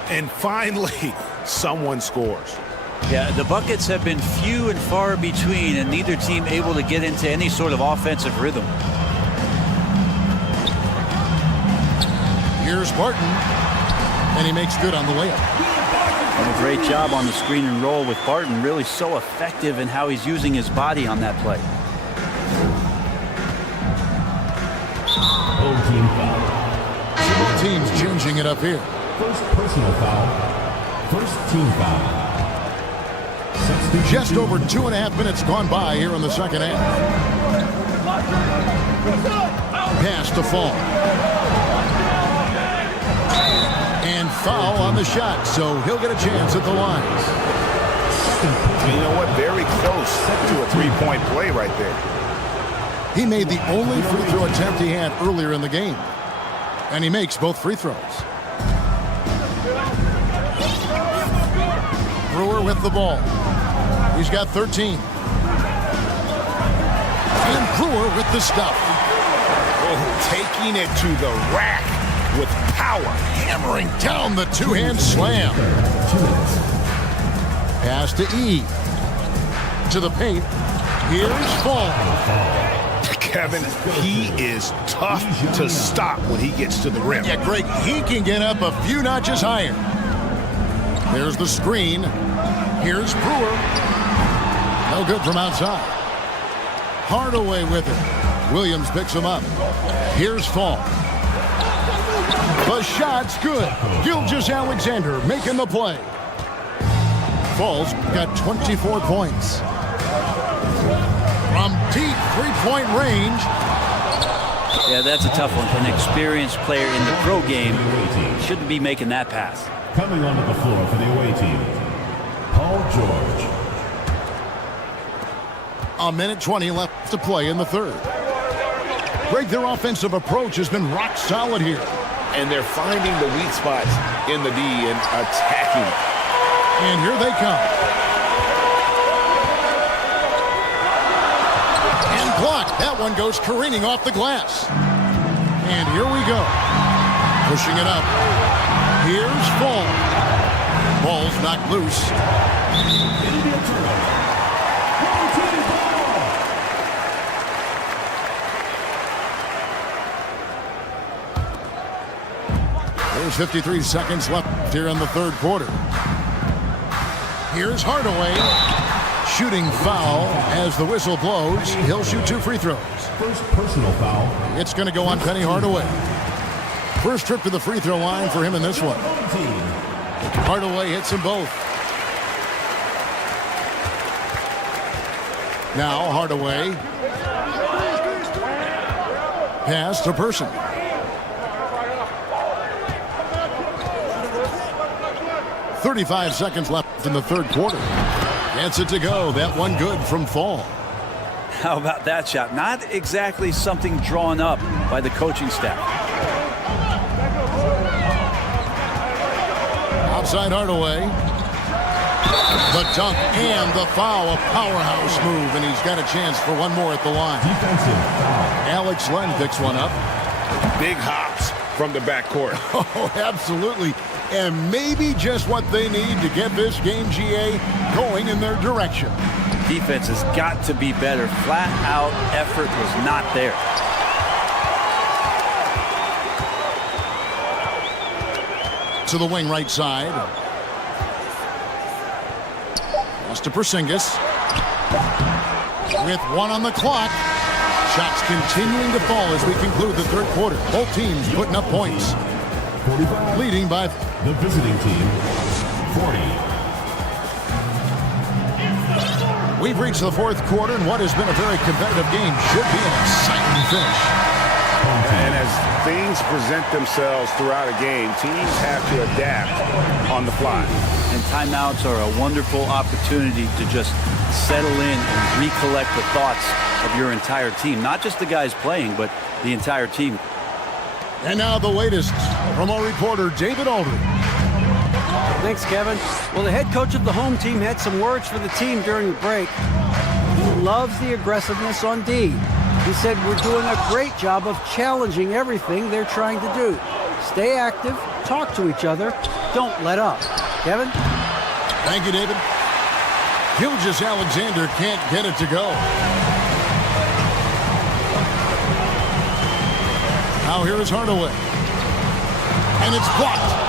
And finally, someone scores. Yeah, the buckets have been few and far between, and neither team able to get into any sort of offensive rhythm. Here's Barton, and he makes good on the layup. And a great job on the screen and roll with Barton. Really so effective in how he's using his body on that play. Home team foul. Both teams changing it up here. First personal foul. First team foul. Just over 2.5 minutes gone by here in the second half. Pass to Fall. And foul on the shot, so he'll get a chance at the lines. You know what? Very close to a 3-point play right there. He made the only free throw attempt he had earlier in the game. And he makes both free throws. Brewer with the ball. He's got 13. And Brewer with the stuff. Oh, taking it to the rack with power. Hammering down the two-hand slam. Pass to E. To the paint. Here's Fall. Kevin, he is tough to stop when he gets to the rim. Yeah, Greg, he can get up a few notches higher. There's the screen. Here's Brewer. No good from outside. Hardaway with it. Williams picks him up. Here's Fall. The shot's good. Gilgeous-Alexander making the play. Fall's got 24 points. From deep three-point range. Yeah, that's a tough one. An experienced player in the pro game shouldn't be making that pass. Coming onto the floor for the away team, Paul George. 1:20 left to play in the third. Greg, their offensive approach has been rock solid here. And they're finding the weak spots in the D and attacking. And here they come. And blocked. That one goes careening off the glass. And here we go. Pushing it up. Here's Fall. Ball's knocked loose. It'll be a turnover. Home team ball. There's 53 seconds left here in the third quarter. Here's Hardaway. Shooting foul as the whistle blows. He'll shoot 2 free throws. First personal foul. It's going to go on Penny Hardaway. First trip to the free throw line for him in this one. Home team. Hardaway hits them both. Now Hardaway. Pass to Person. .35 seconds left in the third quarter. Gets it to go. That one good from Fall. How about that shot? Not exactly something drawn up by the coaching staff. outside Hardaway. The dunk and the foul, a powerhouse move, and he's got a chance for one more at the line. Defensive foul. Alex Len picks one up. Big hops from the backcourt. Oh, absolutely. And maybe just what they need to get this game, GA, going in their direction. Defense has got to be better. Flat out effort was not there. To the wing right side. Lost to Porzingis. With one on the clock. Shots continuing to fall as we conclude the third quarter. Both teams putting up points. 45. Leading by The visiting team, 40. We've reached the fourth quarter, and what has been a very competitive game should be an exciting finish. And as things present themselves throughout a game, teams have to adapt on the fly. And timeouts are a wonderful opportunity to just settle in and recollect the thoughts of your entire team. Not just the guys playing, but the entire team. And now the latest from our reporter, David Aldridge. Thanks, Kevin. Well, the head coach of the home team had some words for the team during the break. He loves the aggressiveness on D. He said, we're doing a great job of challenging everything they're trying to do. Stay active, talk to each other, don't let up. Kevin? Thank you, David. Gilgeous-Alexander can't get it to go. Now here is Hardaway. And it's blocked.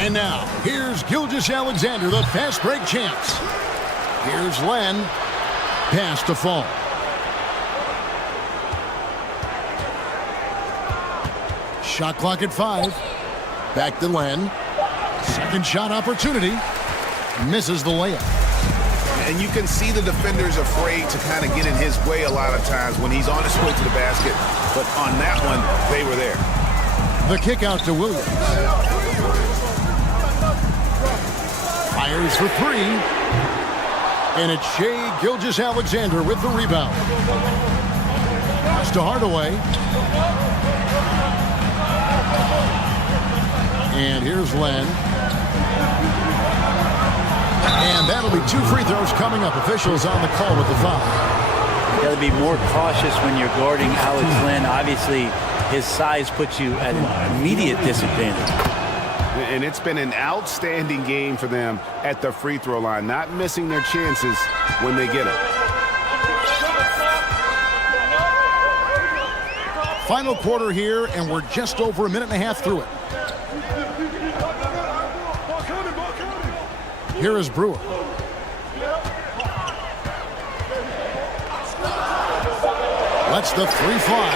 And now, here's Gilgeous-Alexander, the fast break champs. Here's Len. Pass to fall. Shot clock at 5. Back to Len. Second shot opportunity. Misses the layup. And you can see the defenders afraid to kind of get in his way a lot of times when he's on his way to the basket. But on that one, they were there. The kick out to Williams. Fires for 3. And it's Shai Gilgeous-Alexander with the rebound. Pass to Hardaway. And here's Len. And that'll be 2 free throws coming up. Officials on the call with the foul. You got to be more cautious when you're guarding Alex Len. Obviously, his size puts you at an immediate disadvantage. And it's been an outstanding game for them at the free throw line, not missing their chances when they get it. Final quarter here, and we're just over a minute and a half through it. Here is Brewer. Lets the 3 fly.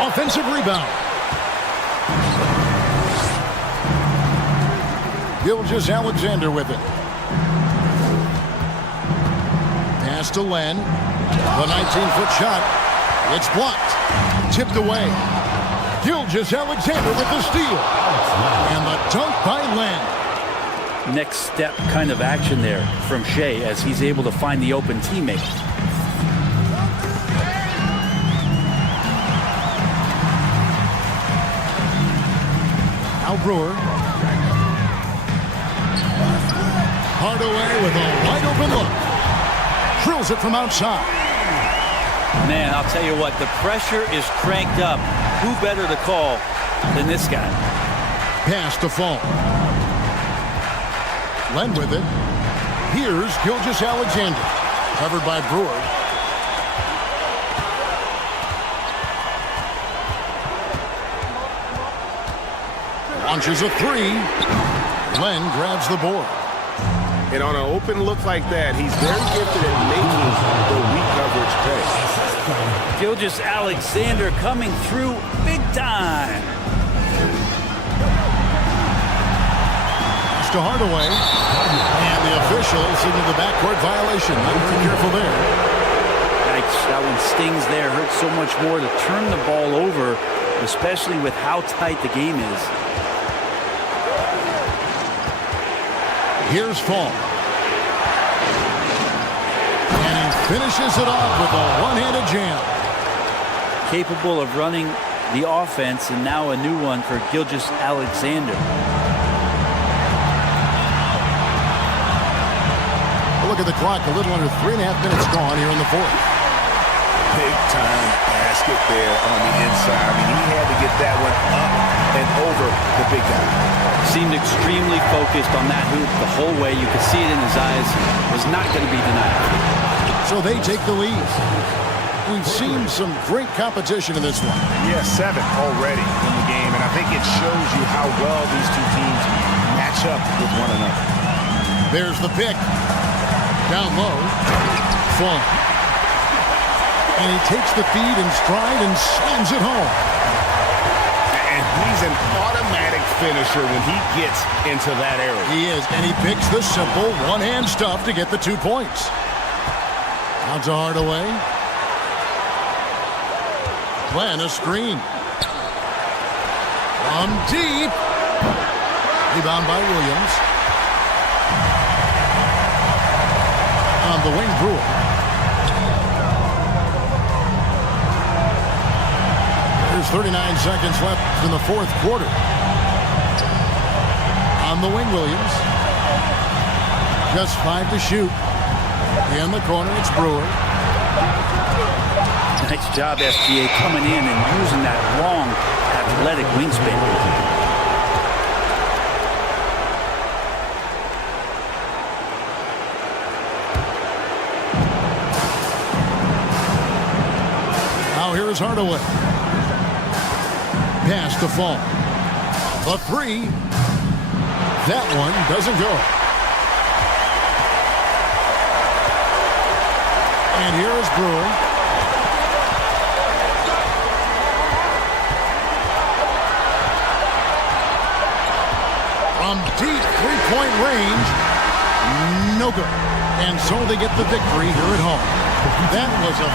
Offensive rebound. Gilgeous-Alexander with it. Pass to Len. The 19-foot shot. It's blocked. Tipped away. Gilgeous-Alexander with the steal. And the dunk by Len. Next step kind of action there from Shai as he's able to find the open teammate. Now Brewer. Hardaway with a wide open look. Drills it from outside. Man, I'll tell you what, the pressure is cranked up. Who better to call than this guy? Pass to fall. Len with it. Here's Gilgeous-Alexander. Covered by Brewer. Launches a 3. Len grabs the board. And on an open look like that, he's very gifted at making the weak coverage pay. Gilgeous-Alexander coming through big time. To Hardaway. And the official signaled the backcourt violation. Not very careful there. Yikes, that one stings there. Hurts so much more to turn the ball over, especially with how tight the game is. Here's Fall. And he finishes it off with a one-handed jam. Capable of running the offense, and now a new one for Gilgeous-Alexander. Look at the clock, a little under 3.5 minutes gone here in the fourth. Big time basket there on the inside. I mean, he had to get that one up and over the big guy. Seemed extremely focused on that hoop the whole way. You could see it in his eyes. Was not going to be denied. So they take the lead. We've seen some great competition in this one. Yeah, 7 already in the game, and I think it shows you how well these two teams match up with one another. There's the pick. Down low. Fun. And he takes the feed in stride and slams it home. And he's an automatic finisher when he gets into that area. He is, and he picks the simple one-hand stuff to get the 2 points. Out to Hardaway. Plan a screen. From deep. Rebound by Williams. On the wing, Brewer. There's 39 seconds left in the fourth quarter. On the wing, Williams. Just 5 to shoot. In the corner, it's Brewer. Nice job, SGA, coming in and using that long, athletic wingspan. Now here is Hardaway. Pass to Fall. The 3. That one doesn't go. And here is Brewer. From deep three-point range, no good. And so they get the victory here at home. That was a